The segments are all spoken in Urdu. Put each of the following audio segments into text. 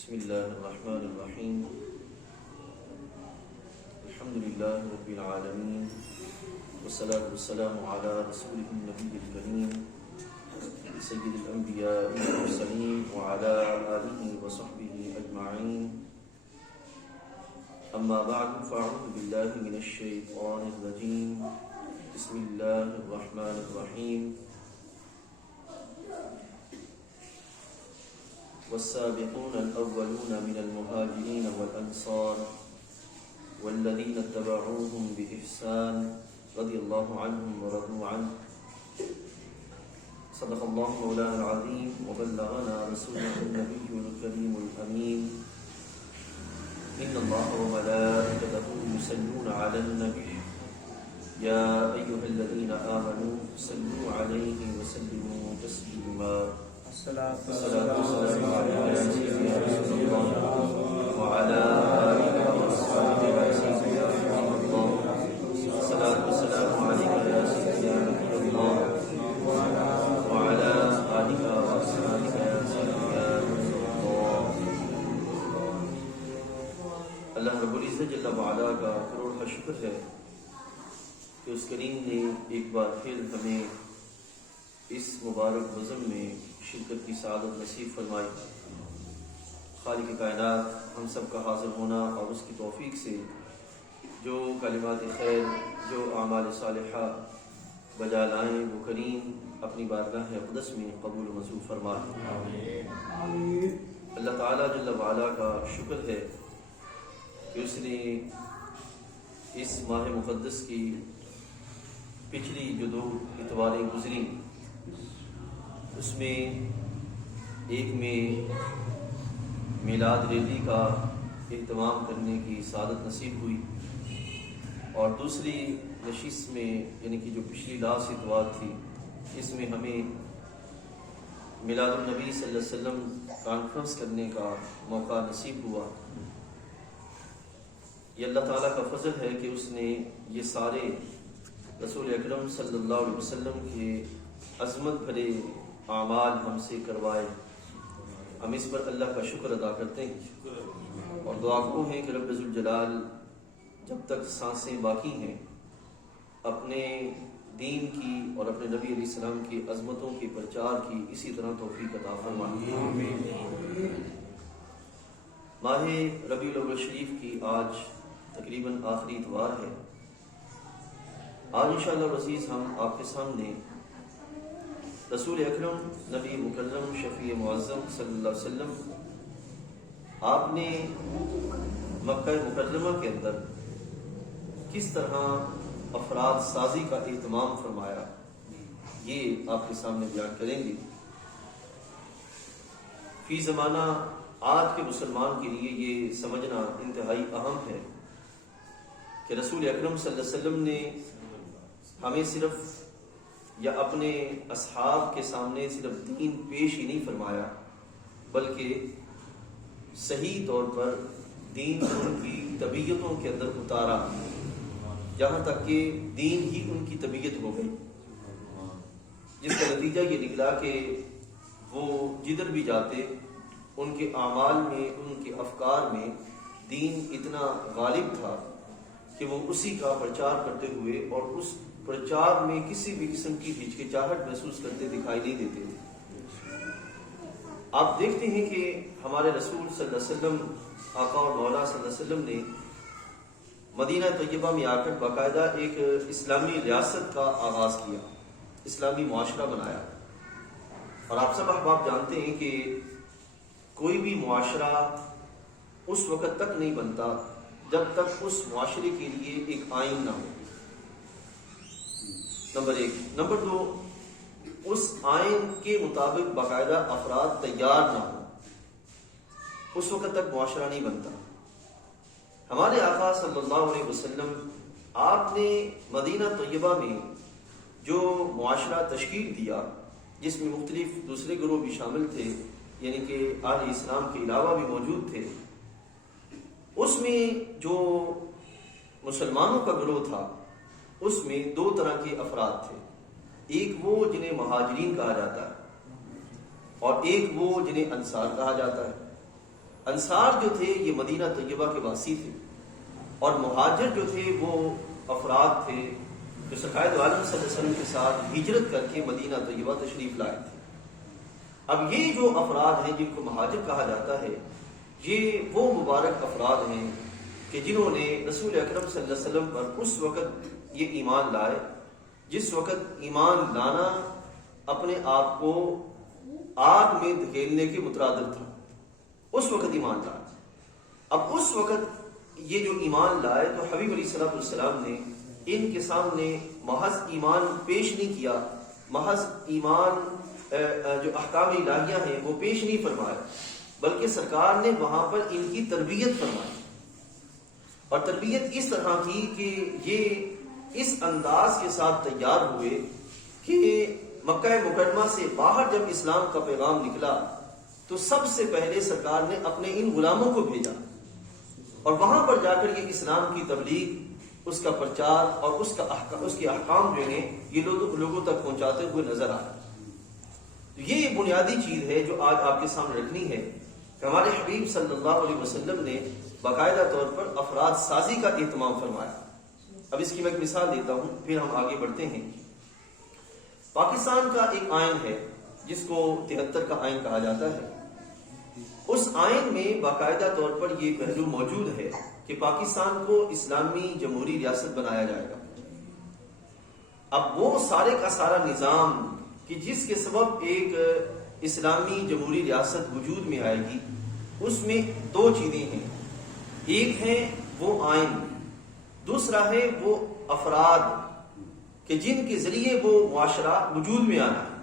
بسم الله الرحمن الرحيم. الحمد لله رب العالمين، والصلاة والسلام على رسوله النبي الكريم سيد الأنبياء والمرسلين وعلى آله وصحبه أجمعين. أما بعد، فأعوذ بالله من الشيطان الرجيم. بسم الله الرحمن الرحيم. والسابقون الأولون من المهاجرين والأنصار والذين اتبعوهم بإحسان رضي الله عنهم ورضوا عنه. صدق الله مولانا العظيم وبلغنا رسوله النبي الكريم الأمين. إن الله وملائكته يصلون على النبي يا أيها الذين آمنوا صلوا عليه وسلموا تسليما. الصلاة والسلام على سيدنا رسول الله وعلى آله وصحبه سيدنا محمد. الصلاة والسلام عليك يا سيدنا رسول الله وعلى آله وصحبه سيدنا رسول الله. اللہ رب العزت جل وعلا کا کروڑ کا شکر ہے کہ اس کریم نے ایک بار پھر ہمیں اس مبارک بزم میں شرکت کی سعادت نصیب فرمائی. خالق کائنات ہم سب کا حاضر ہونا اور اس کی توفیق سے جو کلمات خیر، جو اعمال صالحہ بجا لائیں، وہ کریم اپنی بارگاہ اقدس میں قبول و منظور فرمائے. اللہ تعالیٰ جل وعلا کا شکر ہے کہ اس نے اس ماہ مقدس کی پچھلی جو 2 اتواریں گزری، اس میں ایک میں میلاد ریلی کا اہتمام کرنے کی سعادت نصیب ہوئی، اور دوسری نشست میں یعنی کہ جو پچھلی لاسٹ اتوار تھی، اس میں ہمیں میلاد النبی صلی اللہ علیہ وسلم کانفرنس کرنے کا موقع نصیب ہوا. یہ اللہ تعالیٰ کا فضل ہے کہ اس نے یہ سارے رسول اکرم صلی اللہ علیہ وسلم کے عظمت بھرے اعمال ہم سے کروائے. ہم اس پر اللہ کا شکر ادا کرتے ہیں اور دعا گو ہیں کہ رب ذوالجلال جب تک سانسیں باقی ہیں اپنے دین کی اور اپنے نبی علیہ السلام کی عظمتوں کے پرچار کی اسی طرح توفیق عطا فرمائے. ماہ ربیع الاول شریف کی آج تقریباً آخری اتوار ہے. آج انشاءاللہ عزیز ہم آپ کے سامنے رسول اکرم نبی مکرم شفیع معظم صلی اللہ علیہ وسلم آپ نے مکہ مکرمہ کے اندر کس طرح افراد سازی کا اہتمام فرمایا، یہ آپ کے سامنے بیان کریں گے. فی زمانہ آج کے مسلمان کے لیے یہ سمجھنا انتہائی اہم ہے کہ رسول اکرم صلی اللہ علیہ وسلم نے ہمیں صرف یا اپنے اصحاب کے سامنے صرف دین پیش ہی نہیں فرمایا، بلکہ صحیح طور پر دین ان کی طبیعتوں کے اندر اتارا، جہاں تک کہ دین ہی ان کی طبیعت ہو گئی، جس کا نتیجہ یہ نکلا کہ وہ جدھر بھی جاتے ان کے اعمال میں، ان کے افکار میں دین اتنا غالب تھا کہ وہ اسی کا پرچار کرتے ہوئے اور اس پرچار میں کسی بھی قسم کی ہچکچاہٹ محسوس کرتے دکھائی نہیں دیتے تھے. آپ دیکھتے ہیں کہ ہمارے رسول صلی اللہ علیہ وسلم، آقا اور مولا صلی اللہ علیہ وسلم نے مدینہ طیبہ میں آ کر باقاعدہ ایک اسلامی ریاست کا آغاز کیا، اسلامی معاشرہ بنایا. اور آپ سب احباب جانتے ہیں کہ کوئی بھی معاشرہ اس وقت تک نہیں بنتا جب تک اس معاشرے کے لیے ایک آئین نہ ہو، نمبر 1. نمبر 2، اس آئین کے مطابق باقاعدہ افراد تیار نہ ہو، اس وقت تک معاشرہ نہیں بنتا. ہمارے آقا صلی اللہ علیہ وسلم آپ نے مدینہ طیبہ میں جو معاشرہ تشکیل دیا، جس میں مختلف دوسرے گروہ بھی شامل تھے، یعنی کہ اہل اسلام کے علاوہ بھی موجود تھے، اس میں جو مسلمانوں کا گروہ تھا اس میں 2 طرح کے افراد تھے. ایک وہ جنہیں مہاجرین کہا جاتا ہے اور ایک وہ جنہیں انصار کہا جاتا ہے. انصار جو تھے یہ مدینہ طیبہ کے واسی تھے، اور مہاجر جو تھے وہ افراد تھے جو سرکار دو عالم صلی اللہ علیہ وسلم کے ساتھ ہجرت کر کے مدینہ طیبہ تشریف لائے تھے۔ اب یہ جو افراد ہیں جن کو مہاجر کہا جاتا ہے، یہ وہ مبارک افراد ہیں کہ جنہوں نے رسول اکرم صلی اللہ علیہ وسلم پر اس وقت یہ ایمان لائے جس وقت ایمان لانا اپنے آپ کو آگ میں دھکیلنے کے مترادف تھا، اس وقت ایمان لائے۔ اب اس وقت یہ جو ایمان لائے تو حبیب علیہ الصلوۃ والسلام نے ان کے سامنے محض ایمان پیش نہیں کیا، محض ایمان جو احکام الہیہ ہیں وہ پیش نہیں فرمایا، بلکہ سرکار نے وہاں پر ان کی تربیت فرمائی، اور تربیت اس طرح کی کہ یہ اس انداز کے ساتھ تیار ہوئے کہ مکہ مکرمہ سے باہر جب اسلام کا پیغام نکلا تو سب سے پہلے سرکار نے اپنے ان غلاموں کو بھیجا، اور وہاں پر جا کر یہ اسلام کی تبلیغ، اس کا پرچار اور اس کے احکام جو ہیں یہ لوگوں تک پہنچاتے ہوئے نظر آئے۔ یہ بنیادی چیز ہے جو آج آپ کے سامنے رکھنی ہے کہ ہمارے حبیب صلی اللہ علیہ وسلم نے باقاعدہ طور پر افراد سازی کا اہتمام فرمایا۔ اب اس کی میں ایک مثال دیتا ہوں، پھر ہم آگے بڑھتے ہیں۔ پاکستان کا ایک آئین ہے جس کو 73 کا آئین کہا جاتا ہے۔ اس آئین میں باقاعدہ طور پر یہ پہلو موجود ہے کہ پاکستان کو اسلامی جمہوری ریاست بنایا جائے گا۔ اب وہ سارے کا سارا نظام کہ جس کے سبب ایک اسلامی جمہوری ریاست وجود میں آئے گی، اس میں دو چیزیں ہیں، ایک ہے وہ آئین، دوسرا ہے وہ افراد کہ جن کے ذریعے وہ معاشرہ وجود میں آنا ہے۔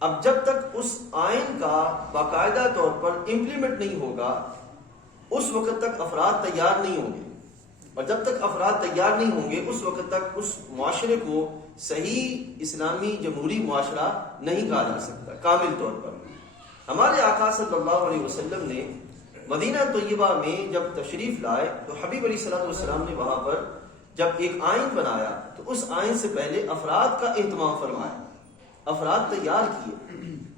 اب جب تک اس آئین کا باقاعدہ طور پر امپلیمنٹ نہیں ہوگا اس وقت تک افراد تیار نہیں ہوں گے، اور جب تک افراد تیار نہیں ہوں گے اس وقت تک اس معاشرے کو صحیح اسلامی جمہوری معاشرہ نہیں کہا جا سکتا کامل طور پر۔ ہمارے آقا صلی اللہ علیہ وسلم نے مدینہ طیبہ میں جب تشریف لائے تو حبیب علیہ الصلوۃ والسلام نے وہاں پر جب ایک آئین بنایا تو اس آئین سے پہلے افراد کا اہتمام فرمایا، افراد تیار کیے،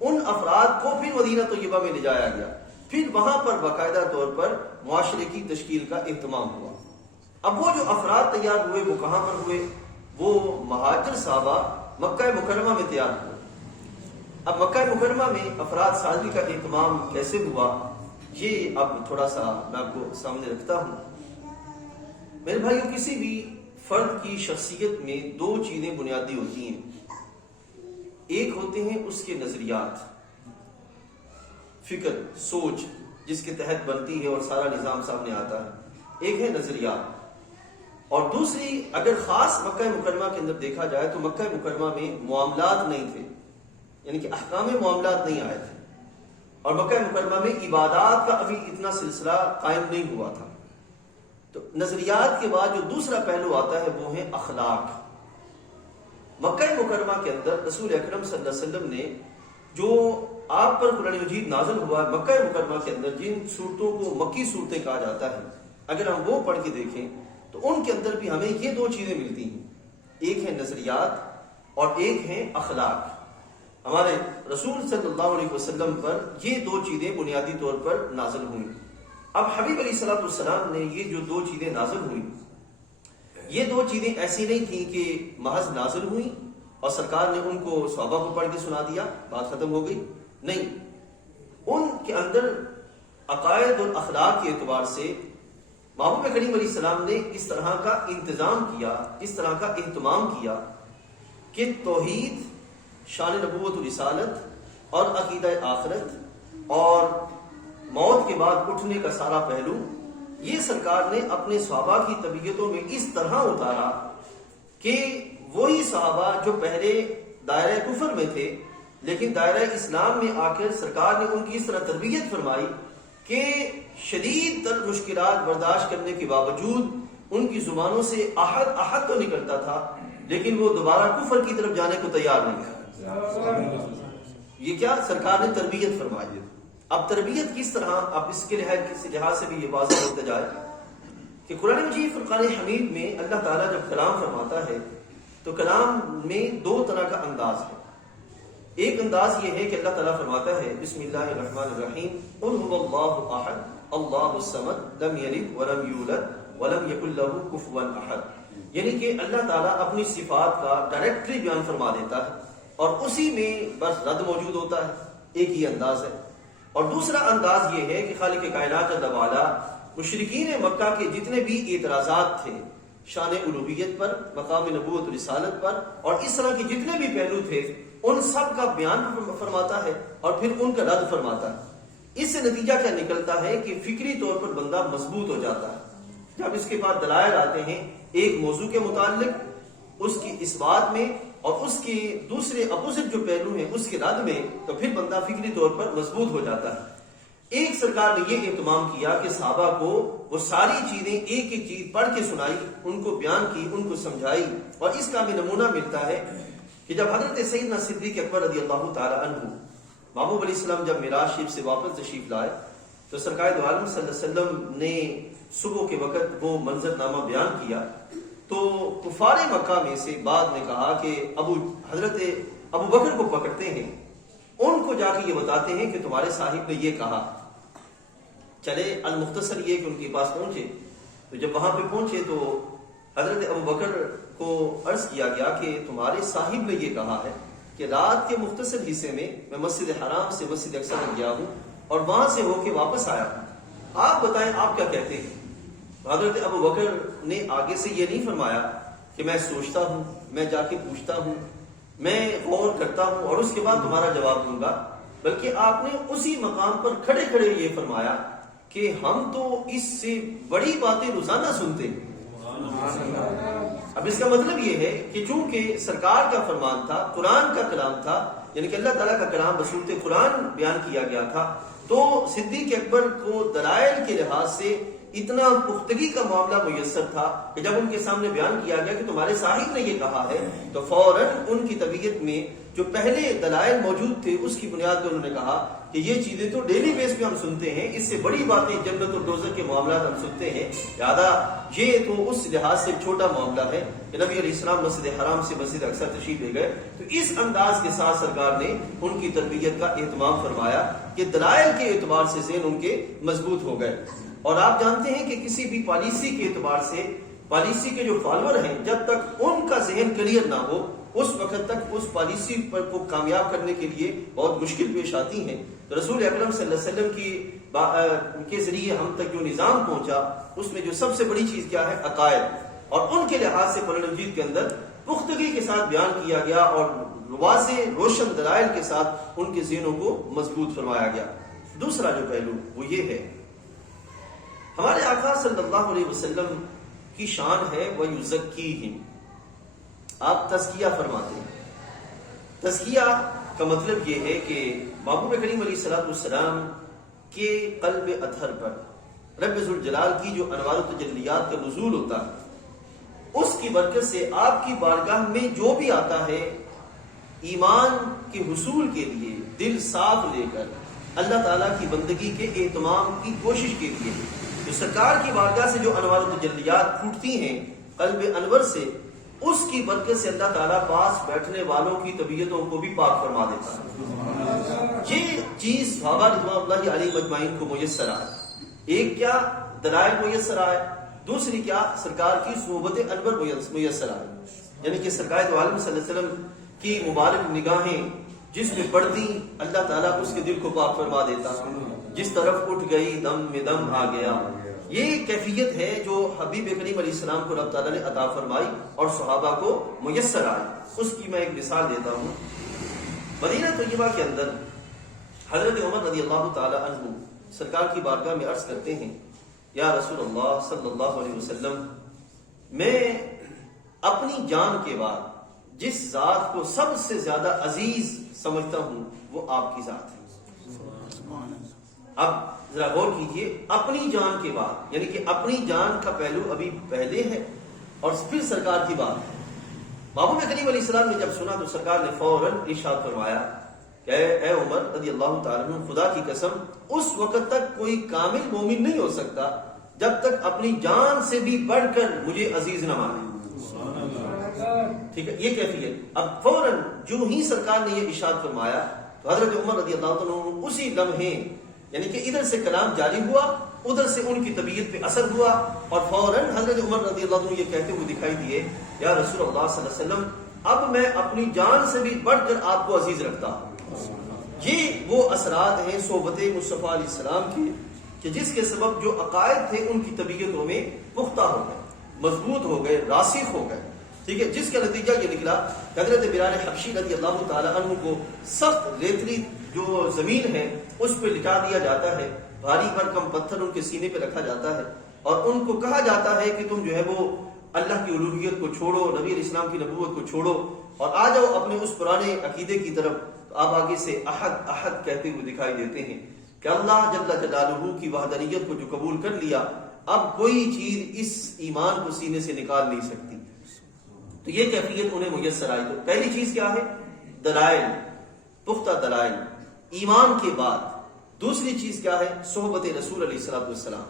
ان افراد کو پھر مدینہ طیبہ میں لے جایا گیا، پھر وہاں پر باقاعدہ طور پر معاشرے کی تشکیل کا اہتمام ہوا۔ اب وہ جو افراد تیار ہوئے وہ کہاں پر ہوئے؟ وہ مہاجر صحابہ مکہ مکرمہ میں تیار ہوئے۔ اب مکہ مکرمہ میں افراد سازی کا اہتمام کیسے ہوا یہ اب تھوڑا سا میں آپ کو سامنے رکھتا ہوں۔ میرے بھائیو، کسی بھی فرد کی شخصیت میں دو چیزیں بنیادی ہوتی ہیں، ایک ہوتے ہیں اس کے نظریات، فکر، سوچ جس کے تحت بنتی ہے اور سارا نظام سامنے آتا ہے، ایک ہے نظریات، اور دوسری اگر خاص مکہ مکرمہ کے اندر دیکھا جائے تو مکہ مکرمہ میں معاملات نہیں تھے، یعنی کہ احکام معاملات نہیں آئے تھے، اور مکہ مکرمہ میں عبادات کا ابھی اتنا سلسلہ قائم نہیں ہوا تھا۔ تو نظریات کے بعد جو دوسرا پہلو آتا ہے وہ ہے اخلاق۔ مکہ مکرمہ کے اندر رسول اکرم صلی اللہ علیہ وسلم نے جو آپ پر قرآن مجید نازل ہوا ہے، مکہ مکرمہ کے اندر جن صورتوں کو مکی صورتیں کہا جاتا ہے، اگر ہم وہ پڑھ کے دیکھیں تو ان کے اندر بھی ہمیں یہ دو چیزیں ملتی ہیں، ایک ہے نظریات اور ایک ہے اخلاق۔ ہمارے رسول صلی اللہ علیہ وسلم پر یہ دو چیزیں بنیادی طور پر نازل ہوئیں۔ اب حبیب علیہ الصلوۃ والسلام نے یہ جو دو چیزیں نازل ہوئیں، یہ دو چیزیں ایسی نہیں تھیں کہ محض نازل ہوئیں اور سرکار نے ان کو صحابہ کو پڑھ کے سنا دیا، بات ختم ہو گئی، نہیں، ان کے اندر عقائد اور اخلاق کے اعتبار سے محبوب کریم علیہ السلام نے اس طرح کا انتظام کیا، اس طرح کا اہتمام کیا کہ توحید، شان نبوت و رسالت اور عقیدہ آخرت اور موت کے بعد اٹھنے کا سارا پہلو، یہ سرکار نے اپنے صحابہ کی طبیعتوں میں اس طرح اتارا کہ وہی صحابہ جو پہلے دائرہ کفر میں تھے لیکن دائرہ اسلام میں آ کر سرکار نے ان کی اس طرح تربیت فرمائی کہ شدید تر مشکلات برداشت کرنے کے باوجود ان کی زبانوں سے احد احد تو نکلتا تھا لیکن وہ دوبارہ کفر کی طرف جانے کو تیار نہیں تھا۔ یہ کیا سرکار نے تربیت فرمائی۔ اب تربیت کس طرح، اب اس کے لحاظ سے بھی یہ واضح ہوتا جائے کہ قرآن مجید فرقان حمید میں اللہ تعالیٰ جب کلام فرماتا ہے تو کلام میں دو طرح کا انداز ہے۔ ایک انداز یہ ہے کہ اللہ تعالیٰ فرماتا ہے بسم اللہ الرحمن الرحیم قل هو اللہ احد اللہ الصمد لم یلد ولم یولد ولم یکن لہ کفوا احد، یعنی کہ اللہ تعالیٰ اپنی صفات کا ڈائریکٹلی بیان فرما دیتا ہے اور اسی میں بس رد موجود ہوتا ہے، ایک ہی انداز ہے۔ اور دوسرا انداز یہ ہے کہ خالق کائنات جل وعلا مشرکین مکہ کے جتنے بھی اعتراضات تھے شان الوہیت پر، مقام نبوت و رسالت پر، اور اس طرح کے جتنے بھی پہلو تھے ان سب کا بیان فرماتا ہے اور پھر ان کا رد فرماتا ہے۔ اس سے نتیجہ کیا نکلتا ہے کہ فکری طور پر بندہ مضبوط ہو جاتا ہے۔ جب اس کے بعد دلائل آتے ہیں ایک موضوع کے متعلق اس کی اس بات میں اور اس کے دوسرے اپوزٹ جو پہلو ہیں اس کے رد میں، تو پھر بندہ فکری طور پر مضبوط ہو جاتا ہے۔ ایک سرکار نے یہ اہتمام کیا کہ صحابہ کو وہ ساری چیزیں ایک ایک چیز پڑھ کے سنائی، ان کو بیان کی، ان کو سمجھائی، اور اس کا بھی نمونہ ملتا ہے کہ جب حضرت سیدنا صدیق اکبر رضی اللہ تعالی عنہ محبوب علیہ السلام جب معراج شریف سے واپس تشریف لائے تو سرکار دو عالم صلی اللہ علیہ وسلم نے صبح کے وقت وہ منظر نامہ بیان کیا، تو کفار مکہ میں سے بعد نے کہا کہ حضرت ابو بکر کو پکڑتے ہیں، ان کو جا کے یہ بتاتے ہیں کہ تمہارے صاحب نے یہ کہا۔ چلے المختصر یہ کہ ان کے پاس پہنچے، تو جب وہاں پہ پہنچے تو حضرت ابو بکر کو عرض کیا گیا کہ تمہارے صاحب نے یہ کہا ہے کہ رات کے مختصر حصے میں مسجد حرام سے مسجد اقصی تک گیا ہوں اور وہاں سے ہو کے واپس آیا ہوں، آپ بتائیں آپ کیا کہتے ہیں؟ حضرت ابو بکر نے آگے سے یہ نہیں فرمایا کہ میں سوچتا ہوں، میں جا کے پوچھتا ہوں، میں غور کرتا ہوں اور اس کے بعد تمہارا جواب دوں گا، بلکہ آپ نے اسی مقام پر کھڑے کھڑے یہ فرمایا کہ ہم تو اس سے بڑی باتیں روزانہ سنتے ہیں۔ اب اس کا مطلب یہ ہے کہ چونکہ سرکار کا فرمان تھا، قرآن کا کلام تھا، یعنی کہ اللہ تعالیٰ کا کلام بصورت قرآن بیان کیا گیا تھا، تو صدیق اکبر کو دلائل کے لحاظ سے اتنا پختگی کا معاملہ میسر تھا کہ جب ان کے سامنے بیان کیا گیا کہ تمہارے صاحب نے یہ کہا ہے تو فوراً ان کی طبیعت میں جو پہلے دلائل موجود تھے اس کی بنیاد پر انہوں نے کہا کہ یہ چیزیں تو ڈیلی بیس پہ ہم سنتے ہیں، اس سے بڑی باتیں جنت اور دوزخ کے معاملات ہم سنتے ہیں، لہٰذا یہ تو اس لحاظ سے چھوٹا معاملہ ہے کہ نبی علیہ السلام مسجد حرام سے مسجد اقصی تشریف لے گئے، تو اس انداز کے ساتھ سرکار نے ان کی تربیت کا اہتمام فرمایا کہ دلائل کے اعتبار سے ذہن ان کے مضبوط ہو گئے۔ اور آپ جانتے ہیں کہ کسی بھی پالیسی کے اعتبار سے پالیسی کے جو فالوور ہیں جب تک ان کا ذہن کلیئر نہ ہو اس وقت تک اس پالیسی پر کو کامیاب کرنے کے لیے بہت مشکل پیش آتی ہیں۔ تو رسول اکرم صلی اللہ علیہ وسلم کے ذریعے ہم تک جو نظام پہنچا اس میں جو سب سے بڑی چیز کیا ہے؟ عقائد، اور ان کے لحاظ سے قرآن مجید کے اندر پختگی کے ساتھ بیان کیا گیا اور واضح روشن دلائل کے ساتھ ان کے ذہنوں کو مضبوط فرمایا گیا۔ دوسرا جو پہلو وہ یہ ہے، ہمارے آقا صلی اللہ علیہ وسلم کی شان ہے وَيُزَكِّيهِمْ، آپ تزکیہ فرماتے ہیں۔ تزکیہ کا مطلب یہ ہے کہ محبوب کریم علیہ السلام کے قلب اطہر پر رب ذوالجلال کی جو انوار و تجلیات کا نزول ہوتا ہے اس کی برکت سے آپ کی بارگاہ میں جو بھی آتا ہے ایمان کے حصول کے لیے دل صاف لے کر اللہ تعالیٰ کی بندگی کے اہتمام کی کوشش کے لیے، جو سرکار کی بارگاہ سے جو انوار و تجلیات پھوٹتی ہیں قلب انور سے، اس کی برکت سے اللہ تعالیٰ پاس بیٹھنے والوں کی طبیعتوں کو بھی پاک فرما دیتا ہے۔ یہ چیز صحابہ رضوان اللہ علیہ مجمعین کو میسر آئے، ایک کیا دلائل میسر آئے، دوسری کیا سرکار کی صحبت انور میسر آئے، یعنی کہ سرکار دو عالم صلی اللہ علیہ وسلم کی مبارک نگاہیں جس میں پڑتی اللہ تعالیٰ اس کے دل کو پاک فرما دیتا، جس طرف اٹھ گئی دم میں دم آ گیا۔ یہ کیفیت ہے جو حبیب کریم علیہ السلام کو رب تعالیٰ نے عطا فرمائی اور صحابہ کو میسر آئی۔ اس کی میں ایک مثال دیتا ہوں۔ مدینہ طیبہ کے اندر حضرت عمر رضی اللہ تعالی عنہ سرکار کی بارگاہ میں عرض کرتے ہیں، یا رسول اللہ صلی اللہ علیہ وسلم، میں اپنی جان کے بعد جس ذات کو سب سے زیادہ عزیز سمجھتا ہوں وہ آپ کی ذات ہے۔ اب ذرا غور کیجئے، اپنی جان کے بعد، یعنی کہ اپنی جان کا پہلو ابھی پہلے ہے اور پھر سرکار کی بات ہے۔ محبوب کریم علیہ السلام نے جب سنا تو سرکار نے فوراً ارشاد فرمایا کہ اے عمر رضی اللہ تعالیٰ عنہ، خدا کی قسم اس وقت تک کوئی کامل مومن نہیں ہو سکتا جب تک اپنی جان سے بھی بڑھ کر مجھے عزیز نہ مانے۔ ٹھیک ہے، یہ کیفیت. اب فوراً جو ہی سرکار نے یہ ارشاد فرمایا تو حضرت عمر رضی اللہ عنہ اسی لمحے یعنی کہ ادھر سے کلام جاری ہوا، ادھر سے ان کی طبیعت پہ اثر ہوا، اور فوراً حضرت عمر رضی اللہ عنہ یہ کہتے ہوئے دکھائی دیے یا رسول اللہ صلی اللہ علیہ وسلم اب میں اپنی جان سے بھی بڑھ کر آپ کو عزیز رکھتا ہوں. یہ وہ اثرات ہیں صحبت مصطفیٰ علیہ السلام کی کہ جس کے سبب جو عقائد تھے ان کی طبیعتوں میں پختہ ہو گئے، مضبوط ہو گئے، راسخ ہو گئے. ٹھیک ہے، جس کا نتیجہ یہ نکلا کہ حضرت بلال حبشی رضی اللہ تعالی عنہ کو سخت ریتلی جو زمین ہے اس پہ لٹا دیا جاتا ہے، بھاری بھرکم پتھر ان کے سینے پہ رکھا جاتا ہے، اور ان کو کہا جاتا ہے کہ تم جو ہے وہ اللہ کی الوہیت کو چھوڑو، نبی علیہ السلام کی نبوت کو چھوڑو اور آ جاؤ اپنے اس پرانے عقیدے کی طرف. تو آپ آگے سے احد احد کہتے ہوئے دکھائی دیتے ہیں کہ اللہ جل جلالہ کی وحدانیت کو جو قبول کر لیا اب کوئی چیز اس ایمان کو سینے سے نکال نہیں سکتی. تو یہ کیفیت انہیں میسر آئی. تو پہلی چیز کیا ہے؟ دلائل، پختہ دلائل ایمان کے بعد. دوسری چیز کیا ہے؟ صحبت رسول علیہ الصلوۃ والسلام.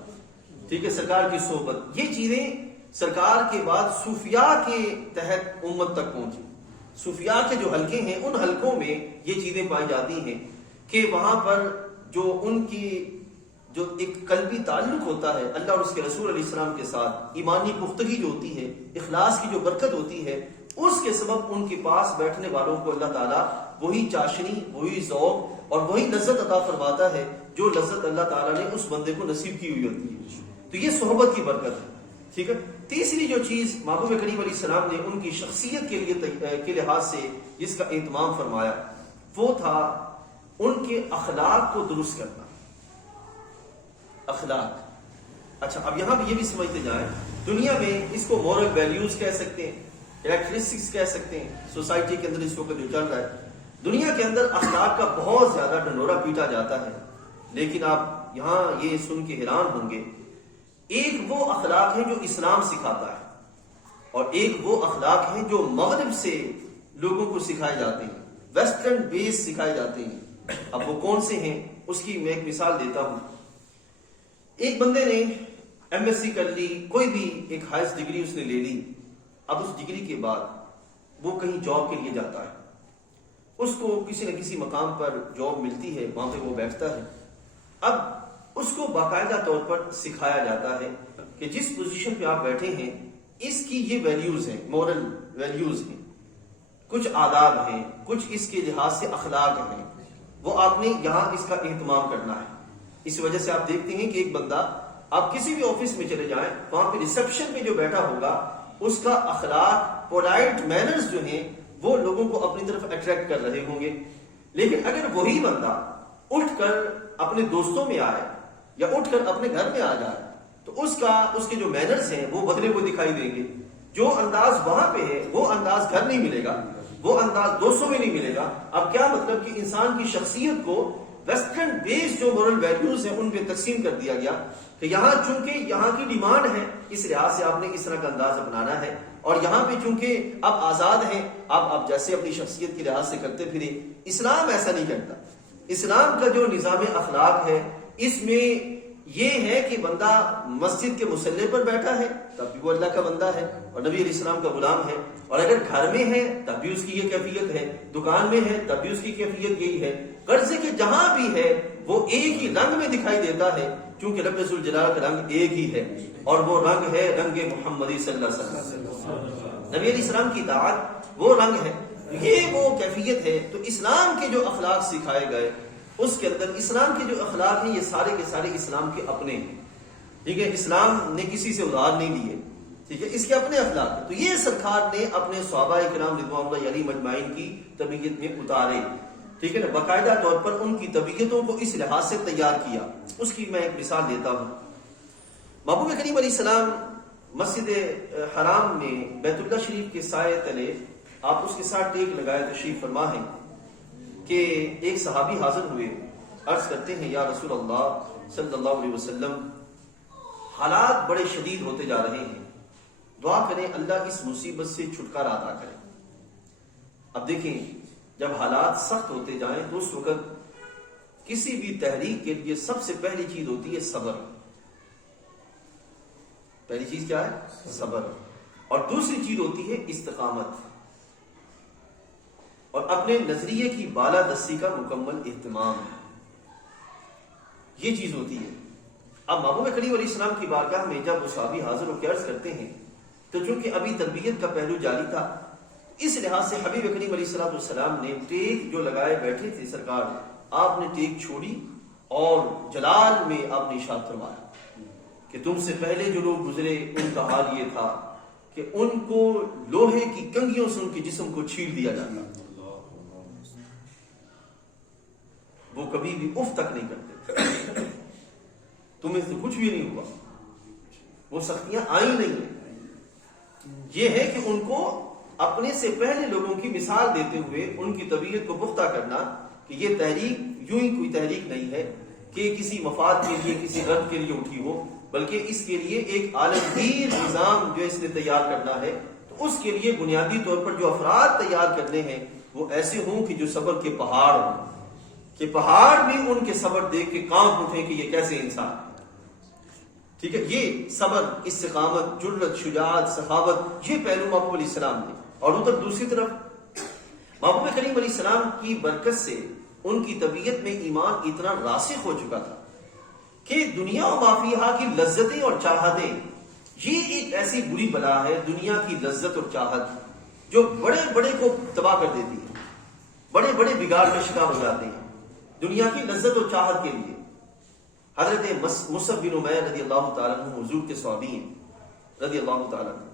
ٹھیک ہے، سرکار کی صحبت. یہ چیزیں سرکار کے بعد صوفیاء کے تحت امت تک پہنچی. صوفیاء کے جو حلقے ہیں ان حلقوں میں یہ چیزیں پائی جاتی ہیں کہ وہاں پر جو ان کی جو ایک قلبی تعلق ہوتا ہے اللہ اور اس کے رسول علیہ السلام کے ساتھ، ایمانی پختگی جو ہوتی ہے، اخلاص کی جو برکت ہوتی ہے، اس کے سبب ان کے پاس بیٹھنے والوں کو اللہ تعالیٰ وہی چاشنی، وہی ذوق اور وہی لذت عطا فرماتا ہے جو لذت اللہ تعالیٰ نے اس بندے کو نصیب کی ہوئی ہوتی ہے. تو یہ صحبت کی برکت ہے. ٹھیک ہے. تیسری جو چیز محبوب کریم علیہ السلام نے ان کی شخصیت کے لحاظ سے جس کا اہتمام فرمایا وہ تھا ان کے اخلاق کو درست کرنا. اخلاق. اچھا، اب یہاں بھی یہ بھی سمجھتے جائیں، دنیا میں اس کو مورل ویلیوز کہہ سکتے ہیں، کریکٹرسٹکس کہہ سکتے ہیں. سوسائٹی کے اندر اس وقت جو چل رہا ہے، دنیا کے اندر اخلاق کا بہت زیادہ ڈنڈورا پیٹا جاتا ہے. لیکن آپ یہاں یہ سن کے حیران ہوں گے، ایک وہ اخلاق ہے جو اسلام سکھاتا ہے اور ایک وہ اخلاق ہے جو مغرب سے لوگوں کو سکھائے جاتے ہیں، ویسٹرن بیس سکھائے جاتے ہیں. اب وہ کون سے ہیں اس کی میں ایک مثال دیتا ہوں. ایک بندے نے ایم ایس سی کر لی، کوئی بھی ایک ہائیسٹ ڈگری اس نے لے لی. اب اس ڈگری کے بعد وہ کہیں جاب کے لیے جاتا ہے، اس کو کسی نہ کسی مقام پر جاب ملتی ہے، وہاں پہ وہ بیٹھتا ہے. اب اس کو باقاعدہ طور پر سکھایا جاتا ہے کہ جس پوزیشن پہ آپ بیٹھے ہیں اس کی یہ ویلیوز ہیں، مورل ویلیوز ہیں، کچھ آداب ہیں، کچھ اس کے لحاظ سے اخلاق ہیں، وہ آپ نے یہاں اس کا اہتمام کرنا ہے. اس وجہ سے آپ دیکھتے ہیں کہ ایک بندہ، آپ کسی بھی آفس میں چلے جائیں، وہاں پہ ریسپشن پہ جو بیٹھا ہوگا اس کا اخلاق، پولائٹ مینرز جو ہیں وہ لوگوں کو اپنی طرف اٹریکٹ کر رہے ہوں گے. لیکن اگر وہی بندہ اٹھ کر اپنے دوستوں میں آئے یا اٹھ کر اپنے گھر میں آ جائے تو اس کے جو مینرز ہیں وہ بدلے ہوئے دکھائی دیں گے. جو انداز وہاں پہ ہے وہ انداز گھر نہیں ملے گا، وہ انداز دوستوں میں نہیں ملے گا. اب کیا مطلب کہ انسان کی شخصیت کو ویسٹرن بیس جو مورل ویلیوز ہیں ان پہ تقسیم کر دیا گیا کہ یہاں چونکہ یہاں کی ڈیمانڈ ہے اس لحاظ سے آپ نے اس طرح کا انداز اپنانا ہے، اور یہاں پہ چونکہ آپ آزاد ہیں، آپ جیسے اپنی شخصیت کے لحاظ سے کرتے پھریں. اسلام ایسا نہیں کرتا. اسلام کا جو نظام اخلاق ہے اس میں یہ ہے کہ بندہ مسجد کے مصلی پر بیٹھا ہے تب بھی وہ اللہ کا بندہ ہے اور نبی علیہ السلام کا غلام ہے، اور اگر گھر میں ہے تب بھی اس کی یہ کیفیت ہے، دکان میں ہے تب بھی اس کی کیفیت یہی ہے، قرضے کے جہاں بھی ہے وہ ایک ہی رنگ میں دکھائی دیتا ہے کیونکہ رب ذوالجلال کا رنگ ایک ہی ہے اور وہ رنگ ہے رنگ محمدی صلی اللہ علیہ وسلم. نبی علیہ السلام کی اطاعت وہ رنگ ہے، یہ وہ کیفیت ہے. تو اسلام کے جو اخلاق سکھائے گئے اس کے اندر اسلام کے جو اخلاق ہیں یہ سارے کے سارے اسلام کے اپنے ہیں. ٹھیک ہے، اسلام نے کسی سے ادھار نہیں لیے. ٹھیک ہے، اس کے اپنے اخلاق ہیں. تو یہ سرکار نے اپنے صحابہ کرام رضوان اللہ علیہم اجمعین کی طبیعت میں اتارے. ٹھیک ہے نا، باقاعدہ طور پر ان کی طبیعتوں کو اس لحاظ سے تیار کیا. اس کی میں ایک مثال دیتا ہوں. محبوب کریم علیہ السلام مسجد حرام میں بیت اللہ شریف کے سائے تلے آپ اس کے ساتھ ٹیک لگائے تشریف فرما ہیں کہ ایک صحابی حاضر ہوئے، عرض کرتے ہیں یا رسول اللہ صلی اللہ علیہ وسلم حالات بڑے شدید ہوتے جا رہے ہیں، دعا کریں اللہ اس مصیبت سے چھٹکارا عطا کرے. اب دیکھیں جب حالات سخت ہوتے جائیں تو اس وقت کسی بھی تحریک کے لیے سب سے پہلی چیز ہوتی ہے صبر. پہلی چیز کیا ہے؟ صبر. اور دوسری چیز ہوتی ہے استقامت. اور اپنے نظریے کی بالادستی کا مکمل اہتمام ہے. یہ چیز ہوتی ہے. اب محبوب کریم علیہ السلام کی بارگاہ میں جب وہ صحابی حاضر ہو کے عرض کرتے ہیں تو چونکہ ابھی تربیت کا پہلو جاری تھا، اس لحاظ سے حبیب کریم علیہ السلام نے ٹیک جو لگائے بیٹھے تھے سرکار، آپ نے ٹیک چھوڑی اور جلال میں آپ نے ارشاد فرمایا کہ تم سے پہلے جو لوگ گزرے ان کا حال یہ تھا کہ ان کو لوہے کی کنگھیوں سے ان کے جسم کو چھیل دیا جاتا، وہ کبھی بھی اف تک نہیں کرتے، تمہیں سے کچھ بھی نہیں ہوا، وہ سختیاں آئی نہیں ہیں. یہ ہے کہ ان کو اپنے سے پہلے لوگوں کی مثال دیتے ہوئے ان کی طبیعت کو پختہ کرنا کہ یہ تحریک یوں ہی کوئی تحریک نہیں ہے کہ کسی مفاد کے لیے کسی غرض کے لیے اٹھی ہو، بلکہ اس کے لیے ایک عالمگیر نظام جو اس نے تیار کرنا ہے. تو اس کے لیے بنیادی طور پر جو افراد تیار کرنے ہیں وہ ایسے ہوں کہ جو صبر کے پہاڑ ہوں، کہ پہاڑ بھی ان کے صبر دیکھ کے کانپ اٹھیں کہ یہ کیسے انسان. ٹھیک ہے، یہ صبر، استقامت، جرأت، شجاعت، سخاوت، یہ پہلو محبوب علیہ السلام نے. اور ادھر دوسری طرف محبوب کریم علیہ السلام کی برکت سے ان کی طبیعت میں ایمان اتنا راسخ ہو چکا تھا کہ دنیا و ما فیہا کی لذتیں اور چاہتیں، یہ ایک ایسی بری بلا ہے دنیا کی لذت اور چاہت جو بڑے بڑے کو تباہ کر دیتی ہے، بڑے بڑے بگاڑ کا شکار ہو جاتے ہیں دنیا کی لذت اور چاہت کے لیے. حضرت مصعب بن عمیر رضی اللہ تعالیٰ عنہ حضور کے صحابی ہیں رضی اللہ تعالیٰ عنہ.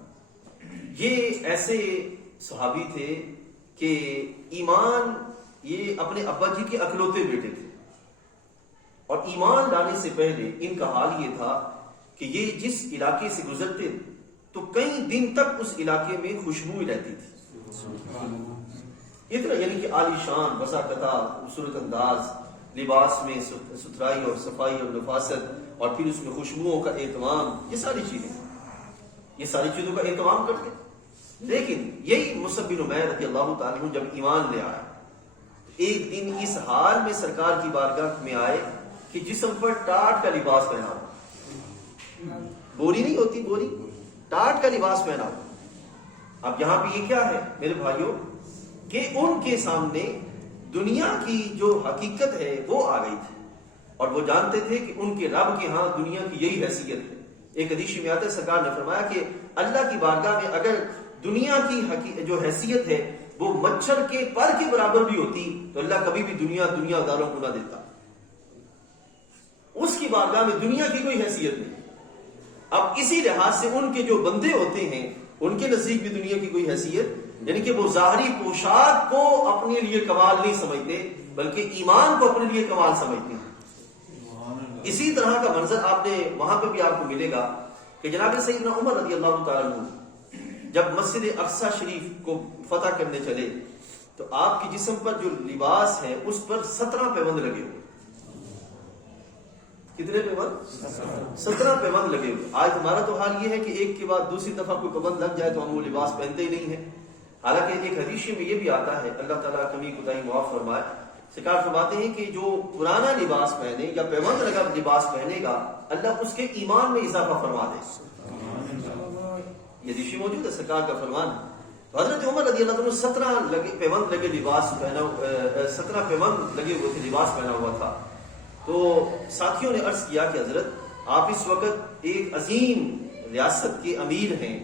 یہ ایسے صحابی تھے کہ ایمان، یہ اپنے ابا جی کے اکلوتے بیٹے تھے، اور ایمان لانے سے پہلے ان کا حال یہ تھا کہ یہ جس علاقے سے گزرتے تو کئی دن تک اس علاقے میں خوشبو ہی رہتی تھی. اتنا یعنی کہ عالی شان، بساطہ، خوبصورت انداز، لباس میں ستھرائی اور صفائی اور نفاست، اور پھر اس میں خوشبوؤں کا اہتمام، یہ ساری چیزوں کا اہتمام کرتے. لیکن یہی مصعب بن عمیر رضی اللہ تعالیٰ عنہ جب ایمان لے آئے، ایک دن اس حال میں سرکار کی بارگاہ میں آئے کہ جسم پر ٹاٹ کا لباس پہنا ہو، بوری نہیں ہوتی، بوری، ٹاٹ کا لباس پہنا ہو. اب یہاں پہ یہ کیا ہے میرے بھائیوں کہ ان کے سامنے دنیا کی جو حقیقت ہے وہ آ گئی تھی، اور وہ جانتے تھے کہ ان کے رب کے ہاں دنیا کی یہی حیثیت ہے. ایک حدیث میں آتا ہے سرکار نے فرمایا کہ اللہ کی بارگاہ میں اگر دنیا کی جو حیثیت ہے وہ مچھر کے پر کے برابر بھی ہوتی تو اللہ کبھی بھی دنیا داروں کو نہ دیتا. اس کی بارگاہ میں دنیا کی کوئی حیثیت نہیں. اب اسی لحاظ سے ان کے جو بندے ہوتے ہیں ان کے نزدیک بھی دنیا کی کوئی حیثیت، یعنی کہ وہ ظاہری پوشاک کو اپنے لیے کمال نہیں سمجھتے بلکہ ایمان کو اپنے لیے کمال سمجھتے ہیں. اسی طرح کا منظر آپ نے وہاں پہ بھی آپ کو ملے گا کہ جناب سیدنا عمر رضی اللہ تعالیٰ عنہ جب مسجد اقصی شریف کو فتح کرنے چلے تو آپ کے جسم پر جو لباس ہے اس پر 17 پیوند لگے ہوئے. کتنے پیوند؟ 17 پیوند لگے ہوئے. آج ہمارا تو حال یہ ہے کہ ایک کے بعد دوسری دفعہ کوئی پابند لگ جائے تو ہم وہ لباس پہنتے ہی نہیں ہیں. حالانکہ ایک حدیث میں یہ بھی آتا ہے، اللہ تعالیٰ کمی کوتاہی معاف فرمائے، سرکار فرماتے ہیں کہ جو پرانا لباس پہنے یا پیوند لگا لباس پہنے گا اللہ اس کے ایمان میں اضافہ فرما دے. یہ حدیث موجود ہے، سرکار کا فرمان. تو حضرت عمر رضی اللہ عنہ 17 پیوند لگے لباس پہنا، 17 پیوند لگے ہوئے تھے، لباس پہنا ہوا تھا. تو ساتھیوں نے عرض کیا کہ حضرت آپ اس وقت ایک عظیم ریاست کے امیر ہیں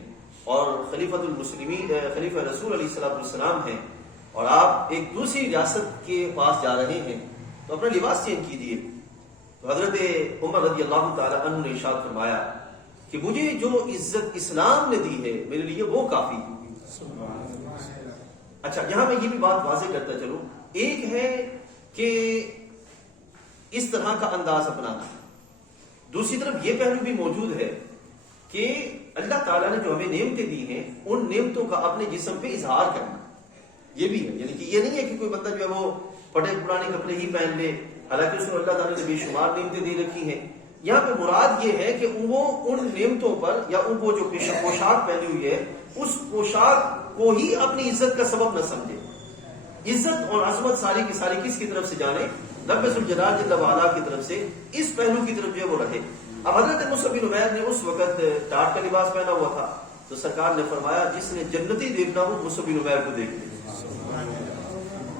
اور خلیفۃ المسلمین، خلیفہ رسول علیہ السلام ہیں، اور آپ ایک دوسری ریاست کے پاس جا رہے ہیں تو اپنا لباس چینج کیجیے. تو حضرت عمر رضی اللہ تعالی عنہ نے ارشاد فرمایا کہ مجھے جو عزت اسلام نے دی ہے میرے لیے وہ کافی. اچھا، یہاں میں یہ بھی بات واضح کرتا چلوں، ایک ہے کہ اس طرح کا انداز اپنانا، دوسری طرف یہ پہلو بھی موجود ہے کہ اللہ تعالیٰ نے جو ہمیں نعمتیں دی ہیں ان نعمتوں کا اپنے جسم پہ اظہار کرنا، یہ بھی ہے. یعنی کہ یہ نہیں ہے کہ کوئی بندہ جو ہے وہ پھٹے پرانے کپڑے ہی پہن لے، حالانکہ اس کو اللہ تعالیٰ نے بے شمار نعمتیں دے رکھی ہیں. یہاں پہ مراد یہ ہے کہ وہ ان نعمتوں پر یا ان کو جو پوشاک پہنی ہوئی ہے اس پوشاک کو ہی اپنی عزت کا سبب نہ سمجھے. عزت اور عظمت ساری کی ساری کس کی طرف سے جانے؟ رب ذوالجلال جل وعلا کی طرف سے. اس پہلو کی طرف جو ہے وہ رہے. اب حضرت مصعب بن عمیر نے اس وقت ٹاٹ کا لباس پہنا ہوا تھا تو سرکار نے فرمایا جس نے جنتی دیکھنا ہو مصعب بن عمیر کو دیکھ لے.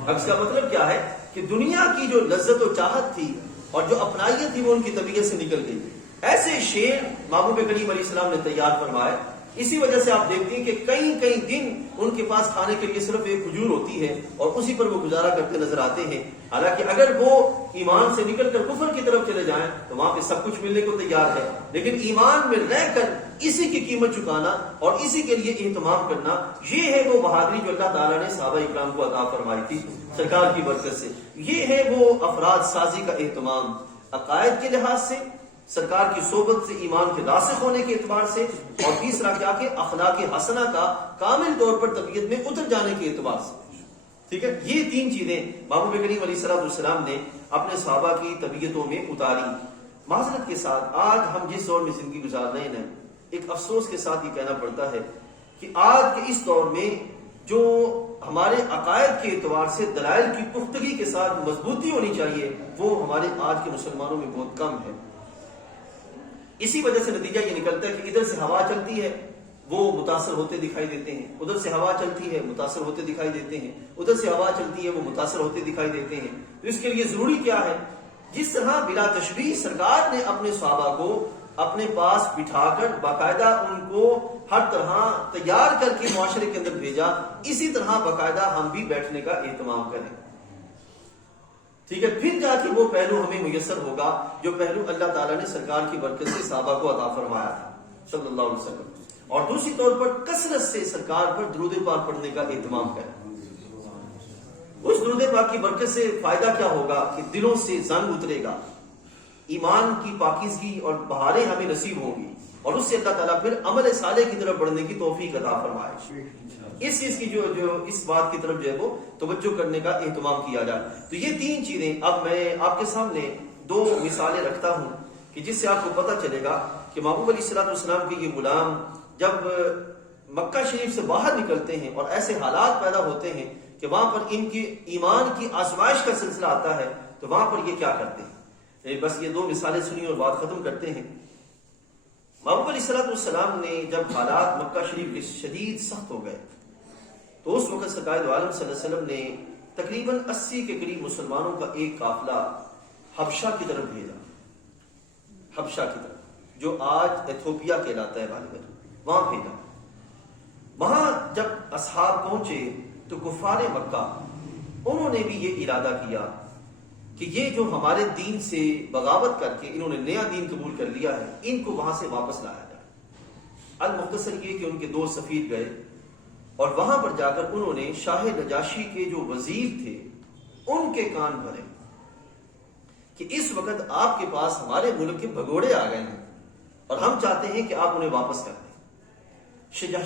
اب اس کا مطلب کیا ہے کہ دنیا کی جو لذت و چاہت تھی اور جو اپنائیت تھی وہ ان کی طبیعت سے نکل گئی. ایسے شیر محبوب کریم علیہ السلام نے تیار فرمائے. اسی وجہ سے آپ دیکھتے ہیں کہ کئی دن ان کے پاس کھانے کے لیے صرف ایک کھجور ہوتی ہے اور اسی پر وہ گزارا کرتے نظر آتے ہیں. حالانکہ اگر وہ ایمان سے نکل کر کفر کی طرف چلے جائیں تو وہاں پہ سب کچھ ملنے کو تیار ہے, لیکن ایمان میں رہ کر اسی کی قیمت چکانا اور اسی کے لیے اہتمام کرنا, یہ ہے وہ بہادری جو اللہ تعالیٰ نے صحابہ اکرام کو عطا فرمائی تھی سرکار کی برکت سے. یہ ہے وہ افراد سازی کا اہتمام, عقائد کے لحاظ سے, سرکار کی صحبت سے ایمان کے راسخ ہونے کے اعتبار سے, اور تیسرا کیا کہ اخلاق حسنہ کا کامل طور پر طبیعت میں اتر جانے کے اعتبار سے. ٹھیک ہے, یہ تین چیزیں محبوب کریم علیہ السلام نے اپنے صحابہ کی طبیعتوں میں اتاری. معذرت کے ساتھ آج ہم جس دور میں زندگی گزار رہے ہیں, ایک افسوس کے ساتھ یہ کہنا پڑتا ہے کہ آج کے اس دور میں جو ہمارے عقائد کے اعتبار سے دلائل کی پختگی کے ساتھ مضبوطی ہونی چاہیے وہ ہمارے آج کے مسلمانوں میں بہت کم ہے. اسی وجہ سے نتیجہ یہ نکلتا ہے کہ ادھر سے ہوا چلتی ہے وہ متاثر ہوتے دکھائی دیتے ہیں, ادھر سے ہوا چلتی ہے متاثر ہوتے دکھائی دیتے ہیں, ادھر سے ہوا چلتی ہے وہ متاثر ہوتے دکھائی دیتے ہیں. تو اس کے لیے ضروری کیا ہے, جس طرح بلا تشبیہ سرکار نے اپنے صحابہ کو اپنے پاس بٹھا کر باقاعدہ ان کو ہر طرح تیار کر کے معاشرے کے اندر بھیجا, اسی طرح باقاعدہ ہم بھی بیٹھنے کا اہتمام کریں. ٹھیک ہے, پھر جا کے وہ پہلو ہمیں میسر ہوگا جو پہلو اللہ تعالیٰ نے سرکار کی برکت سے صحابہ کو عطا فرمایا تھا صلی اللہ علیہ وسلم. اور دوسری طور پر کثرت سے سرکار پر درود پاک پڑھنے کا اہتمام کریں. اس درود پاک کی برکت سے فائدہ کیا ہوگا کہ دلوں سے زنگ اترے گا, ایمان کی پاکیزگی اور بہاریں ہمیں نصیب ہوں گی, اور اس سے اللہ تعالیٰ پھر عمل صالح کی طرف بڑھنے کی توفیق عطا فرمائے. اس چیز کی جو اس بات کی طرف جو ہے وہ توجہ کرنے کا اہتمام کیا جائے. تو یہ تین چیزیں اب میں آپ کے سامنے دو مثالیں رکھتا ہوں کہ جس سے آپ کو پتہ چلے گا کہ محبوب علیہ السلام کے یہ غلام جب مکہ شریف سے باہر نکلتے ہیں اور ایسے حالات پیدا ہوتے ہیں کہ وہاں پر ان کی ایمان کی آزمائش کا سلسلہ آتا ہے, تو وہاں پر یہ کیا کرتے ہیں. بس یہ دو مثالیں سنی اور بات ختم کرتے ہیں. محبوب علیہ السلام نے جب حالات مکہ شریف کے شدید سخت ہو گئے تو اس وقت سرکار دو عالم صلی اللہ علیہ وسلم نے تقریباً 80 کے قریب مسلمانوں کا ایک قافلہ حبشہ کی طرف بھیجا. حبشہ کی طرف جو آج ایتھوپیا کہلاتا ہے غالباً, وہاں بھیجا. وہاں جب اصحاب پہنچے تو کفار مکہ انہوں نے بھی یہ ارادہ کیا کہ یہ جو ہمارے دین سے بغاوت کر کے انہوں نے نیا دین قبول کر لیا ہے, ان کو وہاں سے واپس لایا جائے. المختصر یہ کہ ان کے دو سفیر گئے اور وہاں پر جا کر انہوں نے شاہ نجاشی کے جو وزیر تھے ان کے کان بھرے کہ اس وقت آپ کے پاس ہمارے ملک کے بھگوڑے آ گئے ہیں اور ہم چاہتے ہیں کہ آپ انہیں واپس کر دیں.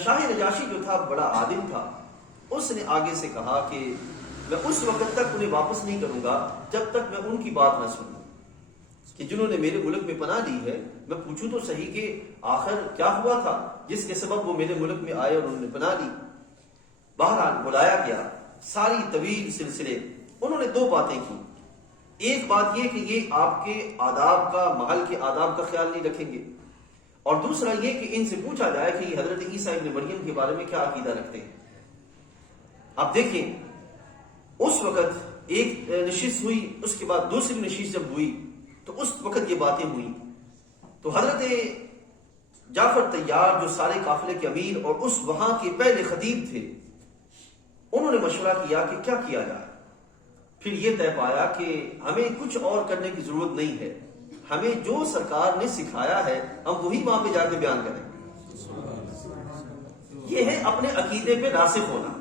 شاہ نجاشی جو تھا بڑا عادل تھا, اس نے آگے سے کہا کہ میں اس وقت تک انہیں واپس نہیں کروں گا جب تک میں ان کی بات نہ سنوں کہ جنہوں نے میرے ملک میں پناہ لی ہے, میں پوچھوں تو صحیح کہ آخر کیا ہوا تھا جس کے سبب وہ میرے ملک میں آئے اور انہوں نے پناہ لی. بہرحال بلایا گیا, ساری طویل سلسلے انہوں نے دو باتیں کی. ایک بات یہ کہ یہ آپ کے آداب کا, محل کے آداب کا خیال نہیں رکھیں گے, اور دوسرا یہ کہ ان سے پوچھا جائے کہ یہ حضرت عیسیٰ ابن مریم کے بارے میں کیا عقیدہ رکھتے ہیں. آپ دیکھیں اس وقت ایک نشست ہوئی, اس کے بعد دوسری نشست جب ہوئی تو اس وقت یہ باتیں ہوئی. تو حضرت جعفر طیار جو سارے قافلے کے امیر اور اس وہاں کے پہلے خطیب تھے, انہوں نے مشورہ کیا کہ کیا کیا جائے. پھر یہ طے پایا کہ ہمیں کچھ اور کرنے کی ضرورت نہیں ہے, ہمیں جو سرکار نے سکھایا ہے ہم وہی وہاں پہ جا کے بیان کریں. یہ ہے اپنے عقیدے پہ راسخ ہونا,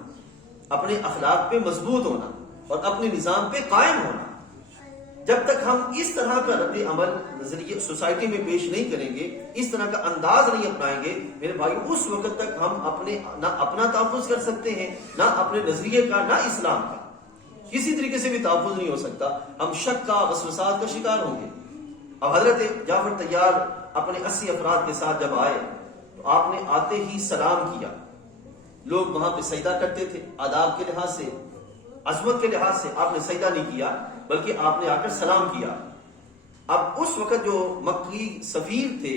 اپنے اخلاق پہ مضبوط ہونا اور اپنے نظام پہ قائم ہونا. جب تک ہم اس طرح کا رد عمل نظریہ سوسائٹی میں پیش نہیں کریں گے, اس طرح کا انداز نہیں اپنائیں گے میرے بھائی, اس وقت تک ہم اپنے نہ اپنا تحفظ کر سکتے ہیں, نہ اپنے نظریے کا, نہ اسلام کا. کسی طریقے سے بھی تحفظ نہیں ہو سکتا. ہم شک کا, وسوسات کا شکار ہوں گے. اب حضرت جعفر طیار اپنے 80 افراد کے ساتھ جب آئے تو آپ نے آتے ہی سلام کیا. لوگ وہاں پہ سجدہ کرتے تھے, آداب کے لحاظ سے, عظمت کے لحاظ سے آپ نے سجدہ نہیں کیا بلکہ آپ نے آ کر سلام کیا. اب اس وقت جو مکی سفیر تھے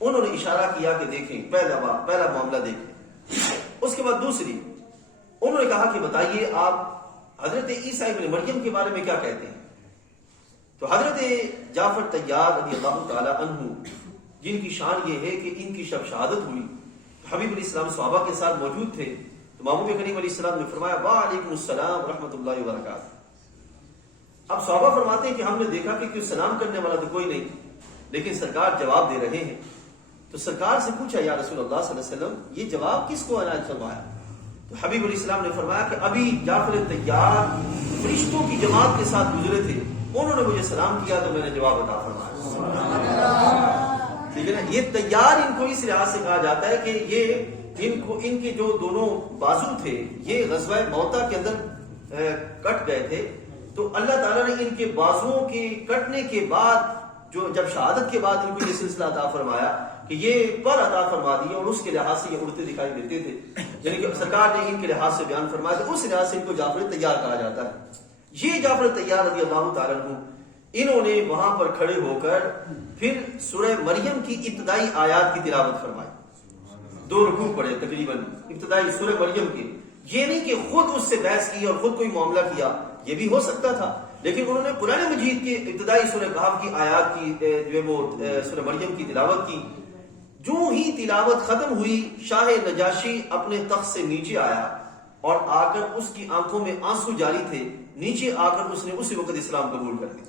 انہوں نے اشارہ کیا کہ دیکھیں پہلا معاملہ دیکھیں. اس کے بعد دوسری انہوں نے کہا کہ بتائیے آپ حضرت عیسیٰ ابن مریم کے بارے میں کیا کہتے ہیں؟ تو حضرت جعفر طیار رضی اللہ تعالی عنہ جن کی شان یہ ہے کہ ان کی شب شہادت ہوئی، حبیب علیہ السلام صحابہ کے ساتھ موجود تھے، تو محبوب کریم علیہ السلام نے فرمایا وعلیکم السلام ورحمۃ اللہ وبرکاتہ۔ اب صحابہ فرماتے ہیں کہ ہم نے دیکھا کہ کوئی سلام کرنے والا تو کوئی نہیں، لیکن سرکار جواب دے رہے ہیں، تو سرکار سے پوچھا یا رسول اللہ صلی اللہ علیہ وسلم یہ جواب کس کو عنایت فرمایا؟ تو حبیب علیہ السلام نے فرمایا کہ ابھی جعفر طیار فرشتوں کی جماعت کے ساتھ گزرے تھے، انہوں نے مجھے سلام کیا تو میں نے جواب عطا فرمایا۔ ٹھیک ہے نا، یہ طیار ان کو اس لحاظ سے کہا جاتا ہے کہ یہ ان کے جو دونوں بازو تھے یہ غزوہ موتا کے اندر کٹ گئے تھے، تو اللہ تعالیٰ نے ان کے بازوؤں کے کٹنے کے بعد جب شہادت کے بعد ان کو یہ سلسلہ عطا فرمایا کہ یہ پر عطا فرما دیا، اور اس کے لحاظ سے یہ اڑتے دکھائی دیتے تھے، یعنی کہ سرکار نے ان کے لحاظ سے بیان فرمایا، تو اس لحاظ سے ان کو جعفر طیار کہا جاتا ہے۔ یہ جعفر طیار رضی اللہ تعالیٰ عنہ انہوں نے وہاں پر کھڑے ہو کر پھر سورہ مریم کی ابتدائی آیات کی تلاوت فرمائی، 2 رکوع پڑھے تقریباً ابتدائی سورہ مریم کے۔ یہ نہیں کہ خود اس سے بحث کی اور خود کوئی معاملہ کیا، یہ بھی ہو سکتا تھا، لیکن انہوں نے قرآن مجید کے ابتدائی سورہ کہف کی آیات کی جو وہ سورہ مریم کی تلاوت کی۔ جو ہی تلاوت ختم ہوئی، شاہ نجاشی اپنے تخت سے نیچے آیا اور آ کر اس کی آنکھوں میں آنسو جاری تھے، نیچے آ کر اس نے اسی وقت اسلام قبول کر لیا۔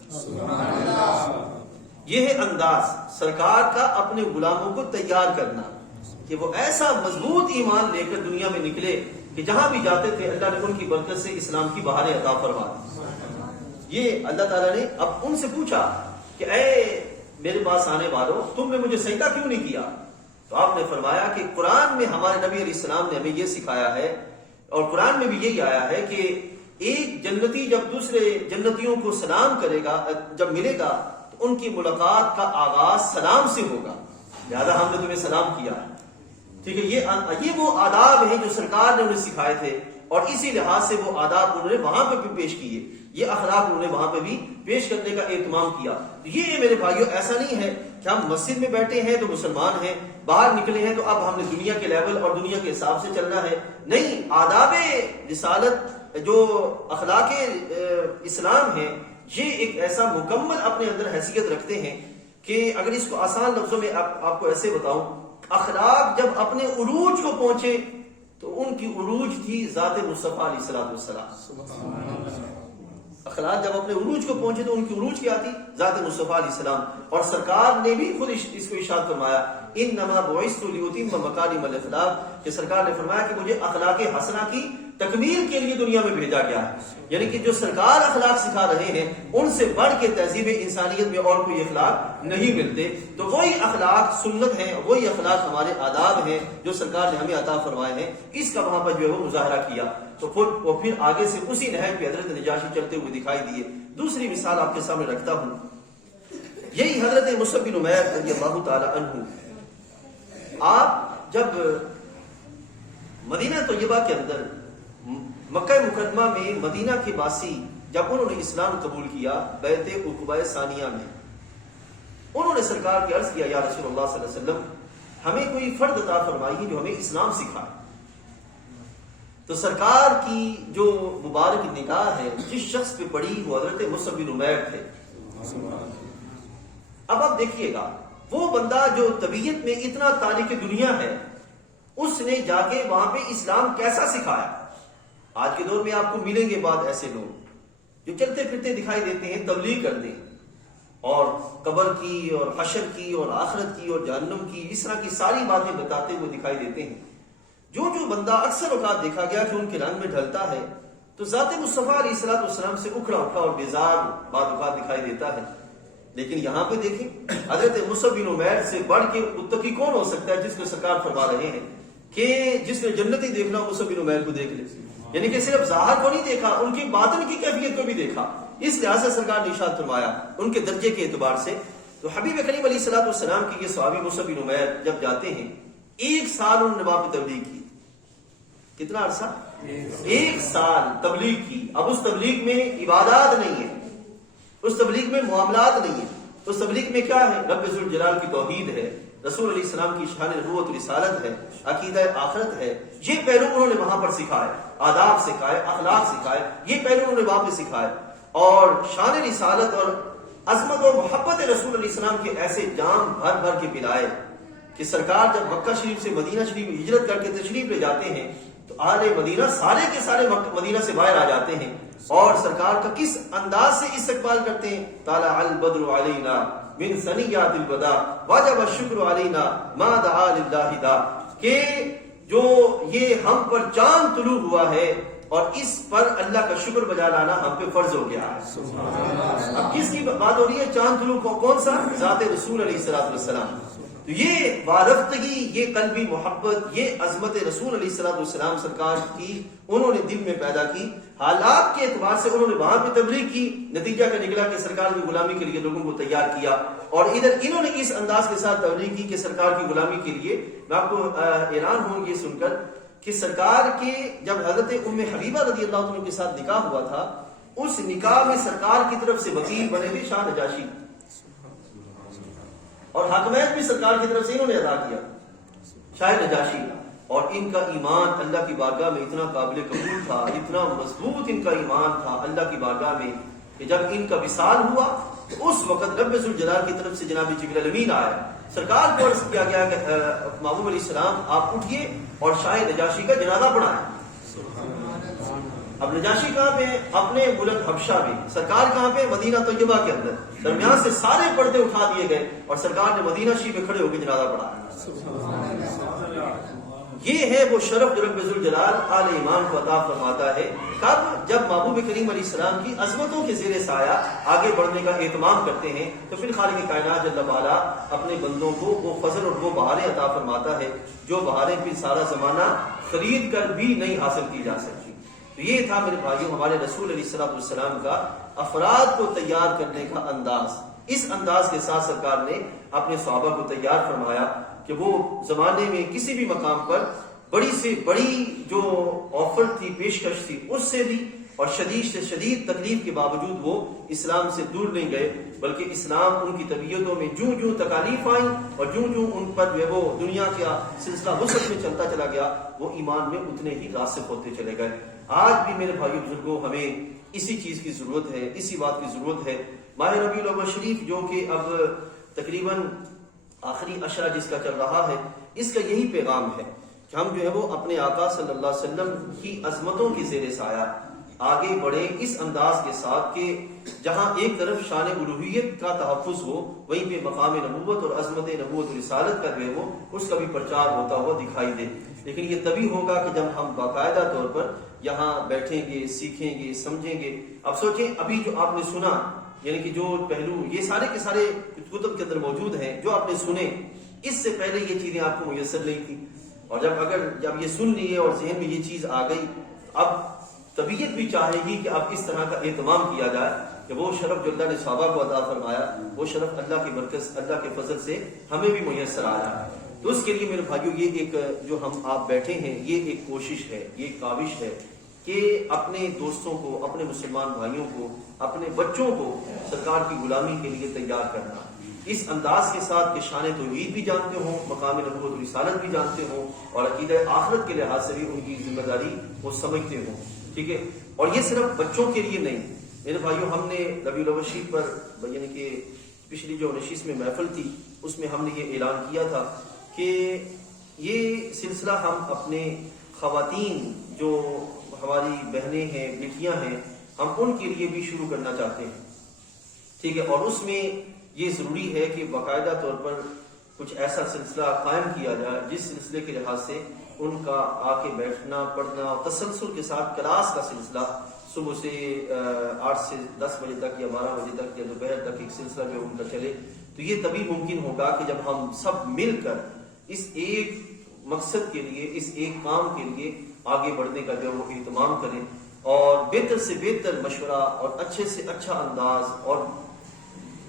یہ ہے انداز سرکار کا اپنے غلاموں کو تیار کرنا کہ وہ ایسا مضبوط ایمان لے کر دنیا میں نکلے کہ جہاں بھی جاتے تھے اللہ نے ان کی برکت سے اسلام کی بہاریں عطا فرما دی۔ یہ اللہ تعالیٰ نے اب ان سے پوچھا کہ اے میرے پاس آنے والوں، تم نے مجھے سجدہ کیوں نہیں کیا؟ تو آپ نے فرمایا کہ قرآن میں ہمارے نبی علیہ السلام نے ہمیں یہ سکھایا ہے، اور قرآن میں بھی یہی آیا ہے کہ ایک جنتی جب دوسرے جنتیوں کو سلام کرے گا، جب ملے گا تو ان کی ملاقات کا آغاز سلام سے ہوگا، لہذا ہم نے تمہیں سلام کیا ہے۔ ٹھیک ہے، یہ وہ آداب ہیں جو سرکار نے انہیں سکھائے تھے، اور اسی لحاظ سے وہ آداب انہوں نے وہاں پہ بھی پیش کیے، یہ اخلاق انہوں نے وہاں پہ بھی پیش کرنے کا اہتمام کیا۔ یہ میرے بھائیوں ایسا نہیں ہے کہ ہم مسجد میں بیٹھے ہیں تو مسلمان ہیں، باہر نکلے ہیں تو اب ہم نے دنیا کے لیول اور دنیا کے حساب سے چلنا ہے، نہیں۔ آداب رسالت جو اخلاق اسلام ہے یہ ایک ایسا مکمل اپنے اندر حیثیت رکھتے ہیں کہ اگر اس کو آسان لفظوں میں آپ کو ایسے بتاؤں، اخلاق جب اپنے عروج کو پہنچے تو ان کی عروج تھی ذات مصطفیٰ علیہ الصلوۃ والسلام۔ اخلاق جب اپنے عروج کو پہنچے تو ان کی عروج کیا تھی؟ ذات مصطفیٰ علیہ السلام۔ اور سرکار نے بھی خود اس کو ارشاد فرمایا انما بعثت لاتم مکارم الاخلاق، کہ سرکار نے فرمایا کہ مجھے اخلاق حسنہ کی تکمیل کے لیے دنیا میں بھیجا گیا ہے، یعنی کہ جو سرکار اخلاق سکھا رہے ہیں ان سے بڑھ کے تہذیب انسانیت میں اور کوئی اخلاق نہیں ملتے۔ تو وہی اخلاق سنت ہیں، وہی اخلاق ہمارے آداب ہیں جو سرکار نے ہمیں عطا فرمائے ہیں، اس کا وہاں پر جو ہے وہ مظاہرہ کیا۔ تو پھر آگے سے اسی نہج پہ حضرت نجاشی چلتے ہوئے دکھائی دیے۔ دوسری مثال آپ کے سامنے رکھتا ہوں، یہی حضرت مصعب بن عمیر رضی اللہ تعالی عنہ، آپ جب مدینہ طیبہ کے اندر مکہ مکرمہ میں مدینہ کے باسی جب انہوں نے اسلام قبول کیا بیعت عقبہ ثانیہ میں، انہوں نے سرکار کے عرض کیا یا رسول اللہ صلی اللہ علیہ وسلم ہمیں کوئی فرد عطا فرمائیے جو ہمیں اسلام سکھائے۔ تو سرکار کی جو مبارک نگاہ ہے جس شخص پہ پڑی وہ حضرت مصعب بن عمیر تھے۔ اب آپ دیکھیے گا وہ بندہ جو طبیعت میں اتنا تاریخ دنیا ہے، اس نے جا کے وہاں پہ اسلام کیسا سکھایا۔ آج کے دور میں آپ کو ملیں گے بعد ایسے لوگ جو چلتے پھرتے دکھائی دیتے ہیں، تبلیغ کرتے ہیں اور قبر کی اور حشر کی اور آخرت کی اور جہنم کی اس طرح کی ساری باتیں بتاتے ہوئے دکھائی دیتے ہیں۔ جو بندہ اکثر اوقات دیکھا گیا کہ ان کے رنگ میں ڈھلتا ہے تو ذات مصطفیٰ علیہ الصلوۃ والسلام سے اکھڑا اٹھا اور بیزار بعض اوقات دکھائی دیتا ہے۔ لیکن یہاں پہ دیکھیں حضرت مصعب بن عمیر سے بڑھ کے متقی کون ہو سکتا ہے، جس کو سرکار فرما رہے ہیں کہ جس نے جنتی دیکھنا مصعب بن عمیر کو دیکھ لے، یعنی کہ صرف ظاہر کو نہیں دیکھا، ان کی باطن کی کیفیت کو بھی دیکھا۔ اس لحاظ سے سرکار نے ارشاد فرمایا ان کے درجے کے اعتبار سے۔ تو حبیب کریم علیہ الصلوۃ والسلام کے یہ صحابی مصعب بن عمیر جب جاتے ہیں 1 سال انہوں نے وہاں پہ تبلیغ کی۔ کتنا عرصہ؟ 1 سال تبلیغ کی۔ اب اس تبلیغ میں عبادات نہیں ہے، اس تبلیغ میں معاملات نہیں ہے، اس تبلیغ میں کیا ہے؟ رب ذوالجلال کی توحید ہے، رسول علیہ السلام کی شان نبوت و رسالت ہے، عقیدہ آخرت ہے، یہ پہلو انہوں نے وہاں پر سکھائے، آداب سکھائے، اخلاق سکھائے، یہ پہلو انہوں نے وہاں پہ سکھائے، اور شان رسالت اور عظمت و محبت رسول علیہ السلام کے ایسے جام بھر بھر کے پلائے کہ سرکار جب مکہ شریف سے مدینہ شریف ہجرت کر کے تشریف لے جاتے ہیں تو اہل مدینہ سارے کے سارے مدینہ سے باہر آ جاتے ہیں، اور سرکار کا کس انداز سے استقبال کرتے ہیں، طالع البدر علینا من ثنیات الوداع واجب الشکر علینا ما دعا للہ دا، کہ جو یہ ہم پر چاند طلوع ہوا ہے اور اس پر اللہ کا شکر بجا لانا ہم پہ فرض ہو گیا ہے۔ اب کس کی بات ہو رہی ہے؟ چاند طلوع کون سا؟ ذات رسول علیہ الصلوۃ والسلام۔ تو یہ وارفتگی، یہ قلبی محبت، یہ عظمت رسول علیہ الصلوۃ والسلام سرکار کی انہوں نے دل میں پیدا کی۔ حالات کے اعتبار سے انہوں نے وہاں پہ تبلیغ کی، نتیجہ کا نکلا کہ سرکار کی غلامی کے لیے لوگوں کو تیار کیا، اور ادھر انہوں نے اس انداز کے ساتھ تبلیغ کی کہ سرکار کی غلامی کے لیے، میں آپ کو حیران ہوں یہ سن کر کہ سرکار کے جب حضرت ام حبیبہ رضی اللہ عنہ کے ساتھ نکاح ہوا تھا، اس نکاح میں سرکار کی طرف سے وکیل بنے تھے شاہ نجاشی، اور حاکمیت بھی سرکار کی طرف سے انہوں نے ادا کیا، شاہ نجاشی، اور ان کا ایمان اللہ کی بارگاہ میں اتنا قابل قبول تھا، اتنا مضبوط ان کا ایمان تھا اللہ کی بارگاہ میں، کہ جب ان کا وصال ہوا تو اس وقت رب ذوالجلال کی طرف سے جناب جبریل امین آیا، سرکار کو عرض کیا گیا کہ محبوب علیہ السلام آپ اٹھیے اور شاہ نجاشی کا جنازہ پڑھائیں۔ اب نجاشی کہاں پہ؟ اپنے ملک حبشہ میں، سرکار کہاں پہ؟ مدینہ طیبہ کے اندر، درمیان سے سارے پردے اٹھا دیے گئے اور سرکار نے مدینہ شریف پہ کھڑے ہو کے جنازہ پڑھایا۔ یہ ہے وہ شرف جو رب ذوالجلال آل ایمان کو عطا فرماتا ہے، کب؟ جب محبوب کریم علیہ السلام کی عظمتوں کے زیر سایہ آگے بڑھنے کا اہتمام کرتے ہیں، تو پھر خالق کائنات جل وعلا اپنے بندوں کو وہ فضل اور وہ بہاریں عطا فرماتا ہے جو بہاریں پھر سارا زمانہ خرید کر بھی نہیں حاصل کی جا سکتی۔ تو یہ تھا میرے بھائیوں ہمارے رسول علیہ الصلوۃ والسلام کا افراد کو تیار کرنے کا انداز۔ اس انداز کے ساتھ سرکار نے اپنے صحابہ کو تیار فرمایا کہ وہ زمانے میں کسی بھی مقام پر بڑی سے بڑی جو آفر تھی، پیشکش تھی، اس سے بھی اور شدید سے شدید تکلیف کے باوجود وہ اسلام سے دور نہیں گئے، بلکہ اسلام ان کی طبیعتوں میں جوں جوں تکالیف آئیں اور جوں جوں ان پر جو ہے وہ دنیا کا سلسلہ وسعت میں چلتا چلا گیا، وہ ایمان میں اتنے ہی راسخ ہوتے چلے گئے۔ آج بھی میرے بھائیو بزرگوں ہمیں اسی چیز کی ضرورت ہے، اسی بات کی ضرورت ہے۔ ماہ ربیع الاول شریف جو کہ اب تقریباً آخری عشرہ جس کا چل رہا ہے، اس کا یہی پیغام ہے کہ ہم جو ہے وہ اپنے آقا صلی اللہ علیہ وسلم کی عظمتوں کی زیر سایہ آگے بڑھیں اس انداز کے ساتھ کہ جہاں ایک طرف شان الوہیت کا تحفظ ہو، وہیں پہ مقام نبوت اور عظمت نبوت رسالت کا جو ہے وہ اس کا بھی پرچار ہوتا ہوا دکھائی دے۔ لیکن یہ تبھی ہوگا کہ جب ہم باقاعدہ طور پر یہاں بیٹھیں گے، سیکھیں گے، سمجھیں گے۔ اب سوچیں، ابھی جو آپ نے سنا، یعنی کہ جو پہلو یہ سارے کے سارے کتب کے اندر موجود ہیں جو آپ نے سنے، اس سے پہلے یہ چیزیں آپ کو میسر نہیں تھی، اور جب یہ سن لیے اور ذہن میں یہ چیز آ گئی، اب طبیعت بھی چاہے گی کہ اب اس طرح کا اہتمام کیا جائے کہ وہ شرف جو اللہ نے صحابہ کو عطا فرمایا، وہ شرف اللہ کی برکت، اللہ کے فضل سے ہمیں بھی میسر آیا۔ تو اس کے لیے میرے بھائیو یہ ایک جو ہم آپ بیٹھے ہیں، یہ ایک کوشش ہے، یہ ایک کاوش ہے کہ اپنے دوستوں کو، اپنے مسلمان بھائیوں کو، اپنے بچوں کو سرکار کی غلامی کے لیے تیار کرنا، اس انداز کے ساتھ کہ شان توحید بھی جانتے ہوں، مقام نبوت و رسالت بھی جانتے ہوں، اور عقیدہ آخرت کے لحاظ سے بھی ان کی ذمہ داری وہ سمجھتے ہوں، ٹھیک ہے۔ اور یہ صرف بچوں کے لیے نہیں میرے بھائیوں، ہم نے ربیع الاول شریف پر یعنی کہ پچھلی جو نشست میں محفل تھی اس میں ہم نے یہ اعلان کیا تھا کہ یہ سلسلہ ہم اپنے خواتین جو ہماری بہنیں ہیں، بیٹیاں ہیں، ہم ان کے لیے بھی شروع کرنا چاہتے ہیں، ٹھیک ہے۔ اور اس میں یہ ضروری ہے کہ باقاعدہ طور پر کچھ ایسا سلسلہ قائم کیا جائے جس سلسلے کے لحاظ سے ان کا آ کے بیٹھنا، پڑھنا اور تسلسل کے ساتھ کلاس کا سلسلہ صبح سے 8 سے 10 بجے تک یا 12 بجے تک یا دوپہر تک ایک سلسلہ جو ان کا چلے، تو یہ تبھی ممکن ہوگا کہ جب ہم سب مل کر اس ایک مقصد کے لیے، اس ایک کام کے لیے آگے بڑھنے کا جو وہ اہتمام کریں، اور بہتر سے بہتر مشورہ اور اچھے سے اچھا انداز اور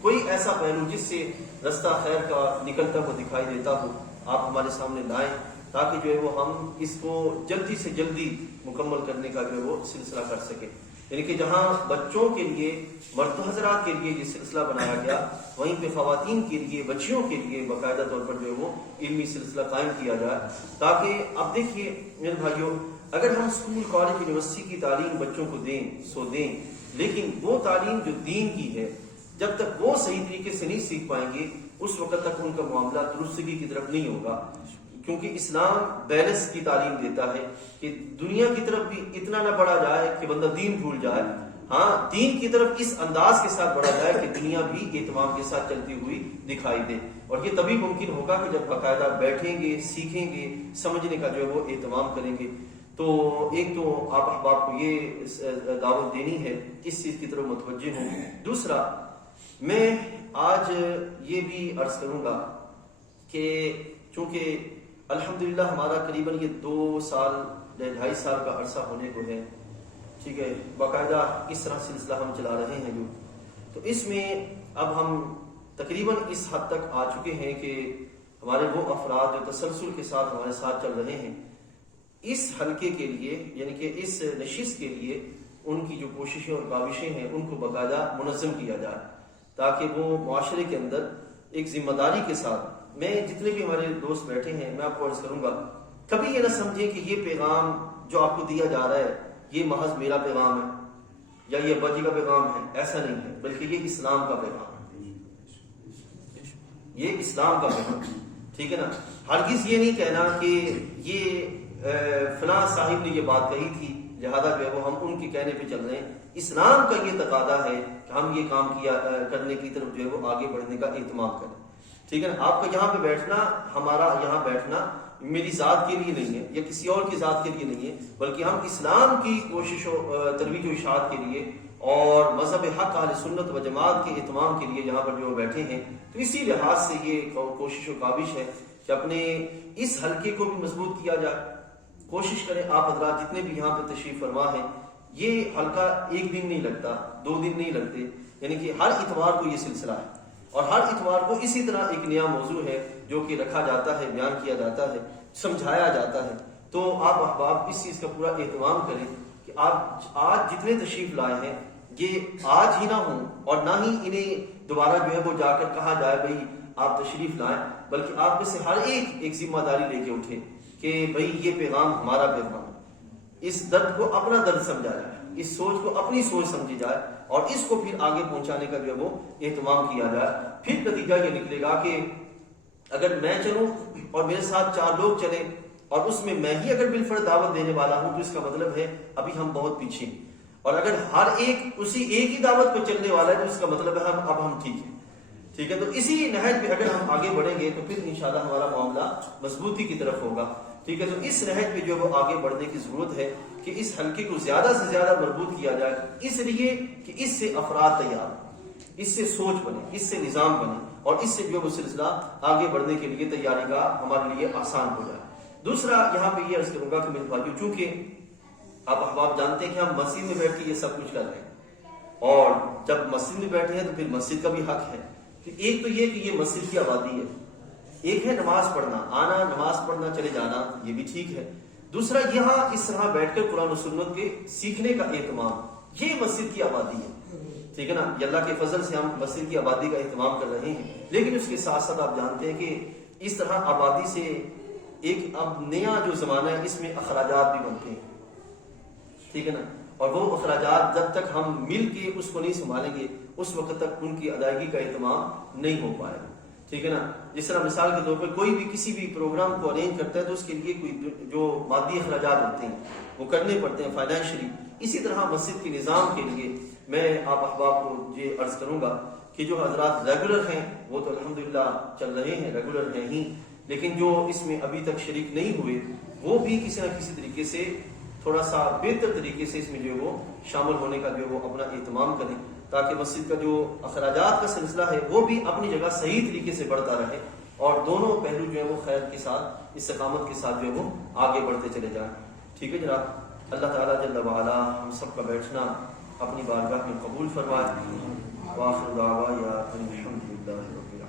کوئی ایسا پہلو جس سے رستہ خیر کا نکلتا ہوا دکھائی دیتا ہو آپ ہمارے سامنے لائیں، تاکہ جو ہے وہ ہم اس کو جلدی سے جلدی مکمل کرنے کا جو ہے وہ سلسلہ کر سکیں۔ یعنی کہ جہاں بچوں کے لیے مرد حضرات کے لیے یہ سلسلہ بنایا گیا، وہیں پہ خواتین کے لیے بچیوں کے لیے باقاعدہ طور پر جو ہے وہ علمی سلسلہ قائم کیا جائے، تاکہ اب دیکھیے میرے بھائیوں، اگر ہم اسکول کالج یونیورسٹی کی تعلیم بچوں کو دیں سو دیں، لیکن وہ تعلیم جو دین کی ہے جب تک وہ صحیح طریقے سے نہیں سیکھ پائیں گے اس وقت تک ان کا معاملہ درستگی کی طرف نہیں ہوگا، کیونکہ اسلام بیلنس کی تعلیم دیتا ہے کہ دنیا کی طرف بھی اتنا نہ بڑھا جائے کہ بندہ دین بھول جائے، ہاں دین کی طرف اس انداز کے ساتھ بڑھا جائے کہ دنیا بھی اہتمام کے ساتھ چلتی ہوئی دکھائی دے، اور یہ تبھی ممکن ہوگا کہ جب باقاعدہ بیٹھیں گے، سیکھیں گے، سمجھنے کا جو ہے وہ اہتمام کریں گے۔ تو ایک تو آپ احباب کو یہ دعوت دینی ہے، اس چیز کی طرف متوجہ ہوں۔ دوسرا، میں آج یہ بھی عرض کروں گا کہ چونکہ الحمدللہ ہمارا قریباً یہ 2 سال یا 2.5 سال کا عرصہ ہونے کو ہے، ٹھیک ہے، باقاعدہ اس طرح سلسلہ ہم چلا رہے ہیں جو، تو اس میں اب ہم تقریباً اس حد تک آ چکے ہیں کہ ہمارے وہ افراد جو تسلسل کے ساتھ ہمارے ساتھ چل رہے ہیں، اس حلقے کے لیے یعنی کہ اس نشست کے لیے ان کی جو کوششیں اور کاوشیں ہیں ان کو باقاعدہ منظم کیا جائے، تاکہ وہ معاشرے کے اندر ایک ذمہ داری کے ساتھ، میں جتنے بھی ہمارے دوست بیٹھے ہیں میں آپ کو عرض کروں گا، کبھی یہ نہ سمجھیں کہ یہ پیغام جو آپ کو دیا جا رہا ہے یہ محض میرا پیغام ہے یا یہ ابا جی کا پیغام ہے، ایسا نہیں ہے، بلکہ یہ اسلام کا پیغام ہے، یہ اسلام کا پیغام ہے، ٹھیک ہے نا۔ ہرگز یہ نہیں کہنا کہ یہ فلاں صاحب نے یہ بات کہی تھی لہذا جو ہے وہ ہم ان کے کہنے پہ چل رہے ہیں، اسلام کا یہ تقاضا ہے کہ ہم یہ کام کیا کرنے کی طرف جو ہے وہ آگے بڑھنے کا اہتمام کریں، ٹھیک ہے نا۔ آپ کا یہاں پہ بیٹھنا، ہمارا یہاں بیٹھنا میری ذات کے لیے نہیں ہے یا کسی اور کی ذات کے لیے نہیں ہے، بلکہ ہم اسلام کی کوشش و ترویج و اشاعت کے لیے اور مذہب حق اہل سنت و جماعت کے اہتمام کے لیے یہاں پر جو بیٹھے ہیں، تو اسی لحاظ سے یہ کوشش و کاوش ہے کہ اپنے اس حلقے کو بھی مضبوط کیا جائے۔ کوشش کریں آپ حضرات جتنے بھی یہاں پہ تشریف فرما ہیں، یہ حلقہ 1 دن نہیں لگتا، 2 دن نہیں لگتے، یعنی کہ ہر اتوار کو یہ سلسلہ ہے، اور ہر اتوار کو اسی طرح ایک نیا موضوع ہے جو کہ رکھا جاتا ہے، بیان کیا جاتا ہے، سمجھایا جاتا ہے۔ تو آپ احباب اس چیز کا پورا اہتمام کریں کہ آپ آج جتنے تشریف لائے ہیں یہ آج ہی نہ ہوں، اور نہ ہی انہیں دوبارہ جو ہے وہ جا کر کہا جائے بھائی آپ تشریف لائیں، بلکہ آپ میں سے ہر ایک ذمہ داری لے کے اٹھے کہ بھئی یہ پیغام ہمارا پیغام ہے، اس درد کو اپنا درد سمجھا جائے، اس سوچ کو اپنی سوچ سمجھی جائے، اور اس کو پھر آگے پہنچانے کا جو ہے وہ اہتمام کیا جائے۔ پھر نتیجہ یہ نکلے گا کہ اگر میں چلوں اور میرے ساتھ 4 لوگ چلیں اور اس میں میں ہی اگر بالفرد دعوت دینے والا ہوں تو اس کا مطلب ہے ابھی ہم بہت پیچھے ہیں، اور اگر ہر ایک اسی ایک ہی دعوت پہ چلنے والا ہے تو اس کا مطلب ہے اب ہم ٹھیک ہیں، ٹھیک ہے۔ تو اسی نہج پہ اگر ہم آگے بڑھیں گے تو پھر انشاءاللہ ہمارا معاملہ مضبوطی کی طرف ہوگا، ٹھیک ہے۔ تو اس نہج پہ جو وہ آگے بڑھنے کی ضرورت ہے کہ اس حلقے کو زیادہ سے زیادہ مربوط کیا جائے، اس لیے کہ اس سے افراد تیار، اس سے سوچ بنے، اس سے نظام بنے، اور اس سے جو وہ سلسلہ آگے بڑھنے کے لیے تیاری کا ہمارے لیے آسان ہو جائے۔ دوسرا یہاں پہ یہ عرض کروں گا کہ میرے بھائیو، چونکہ آپ احباب جانتے ہیں کہ ہم مسجد میں بیٹھ کے یہ سب کچھ کر رہے ہیں، اور جب مسجد میں بیٹھے ہیں تو پھر مسجد کا بھی حق ہے کہ ایک تو یہ کہ یہ مسجد کی آبادی ہے، ایک ہے نماز پڑھنا، آنا نماز پڑھنا چلے جانا، یہ بھی ٹھیک ہے۔ دوسرا یہاں اس طرح بیٹھ کر قرآن و سنت کے سیکھنے کا اہتمام، یہ مسجد کی آبادی ہے، ٹھیک ہے نا۔ یہ اللہ کے فضل سے ہم مسجد کی آبادی کا اہتمام کر رہے ہیں، لیکن اس کے ساتھ ساتھ آپ جانتے ہیں کہ اس طرح آبادی سے ایک اب نیا جو زمانہ ہے اس میں اخراجات بھی بنتے ہیں، ٹھیک ہے نا، اور وہ اخراجات جب تک ہم مل کے اس کو نہیں سنبھالیں گے اس وقت تک ان کی ادائیگی کا اہتمام نہیں ہو پائے گا، ٹھیک ہے نا۔ جس طرح مثال کے طور پر کوئی بھی کسی بھی پروگرام کو ارینج کرتا ہے تو اس کے لیے کوئی جو مادی اخراجات ہوتے ہیں وہ کرنے پڑتے ہیں فائنینشلی، اسی طرح مسجد کے نظام کے لیے میں آپ احباب کو یہ عرض کروں گا کہ جو حضرات ریگولر ہیں وہ تو الحمدللہ چل رہے ہیں، ریگولر ہیں ہی، لیکن جو اس میں ابھی تک شریک نہیں ہوئے وہ بھی کسی نہ کسی طریقے سے تھوڑا سا بہتر طریقے سے اس میں جو ہے وہ شامل ہونے کا جو ہے وہ اپنا اہتمام کریں، تاکہ مسجد کا جو اخراجات کا سلسلہ ہے وہ بھی اپنی جگہ صحیح طریقے سے بڑھتا رہے، اور دونوں پہلو جو ہے وہ خیر کے ساتھ استقامت کے ساتھ جو ہے وہ آگے بڑھتے چلے جائیں، ٹھیک ہے جناب۔ اللہ تعالیٰ جل وعلا ہم سب کا بیٹھنا اپنی بارگاہ میں قبول فرمائے۔ وآخر دعوانا الحمدللہ رب العالمین۔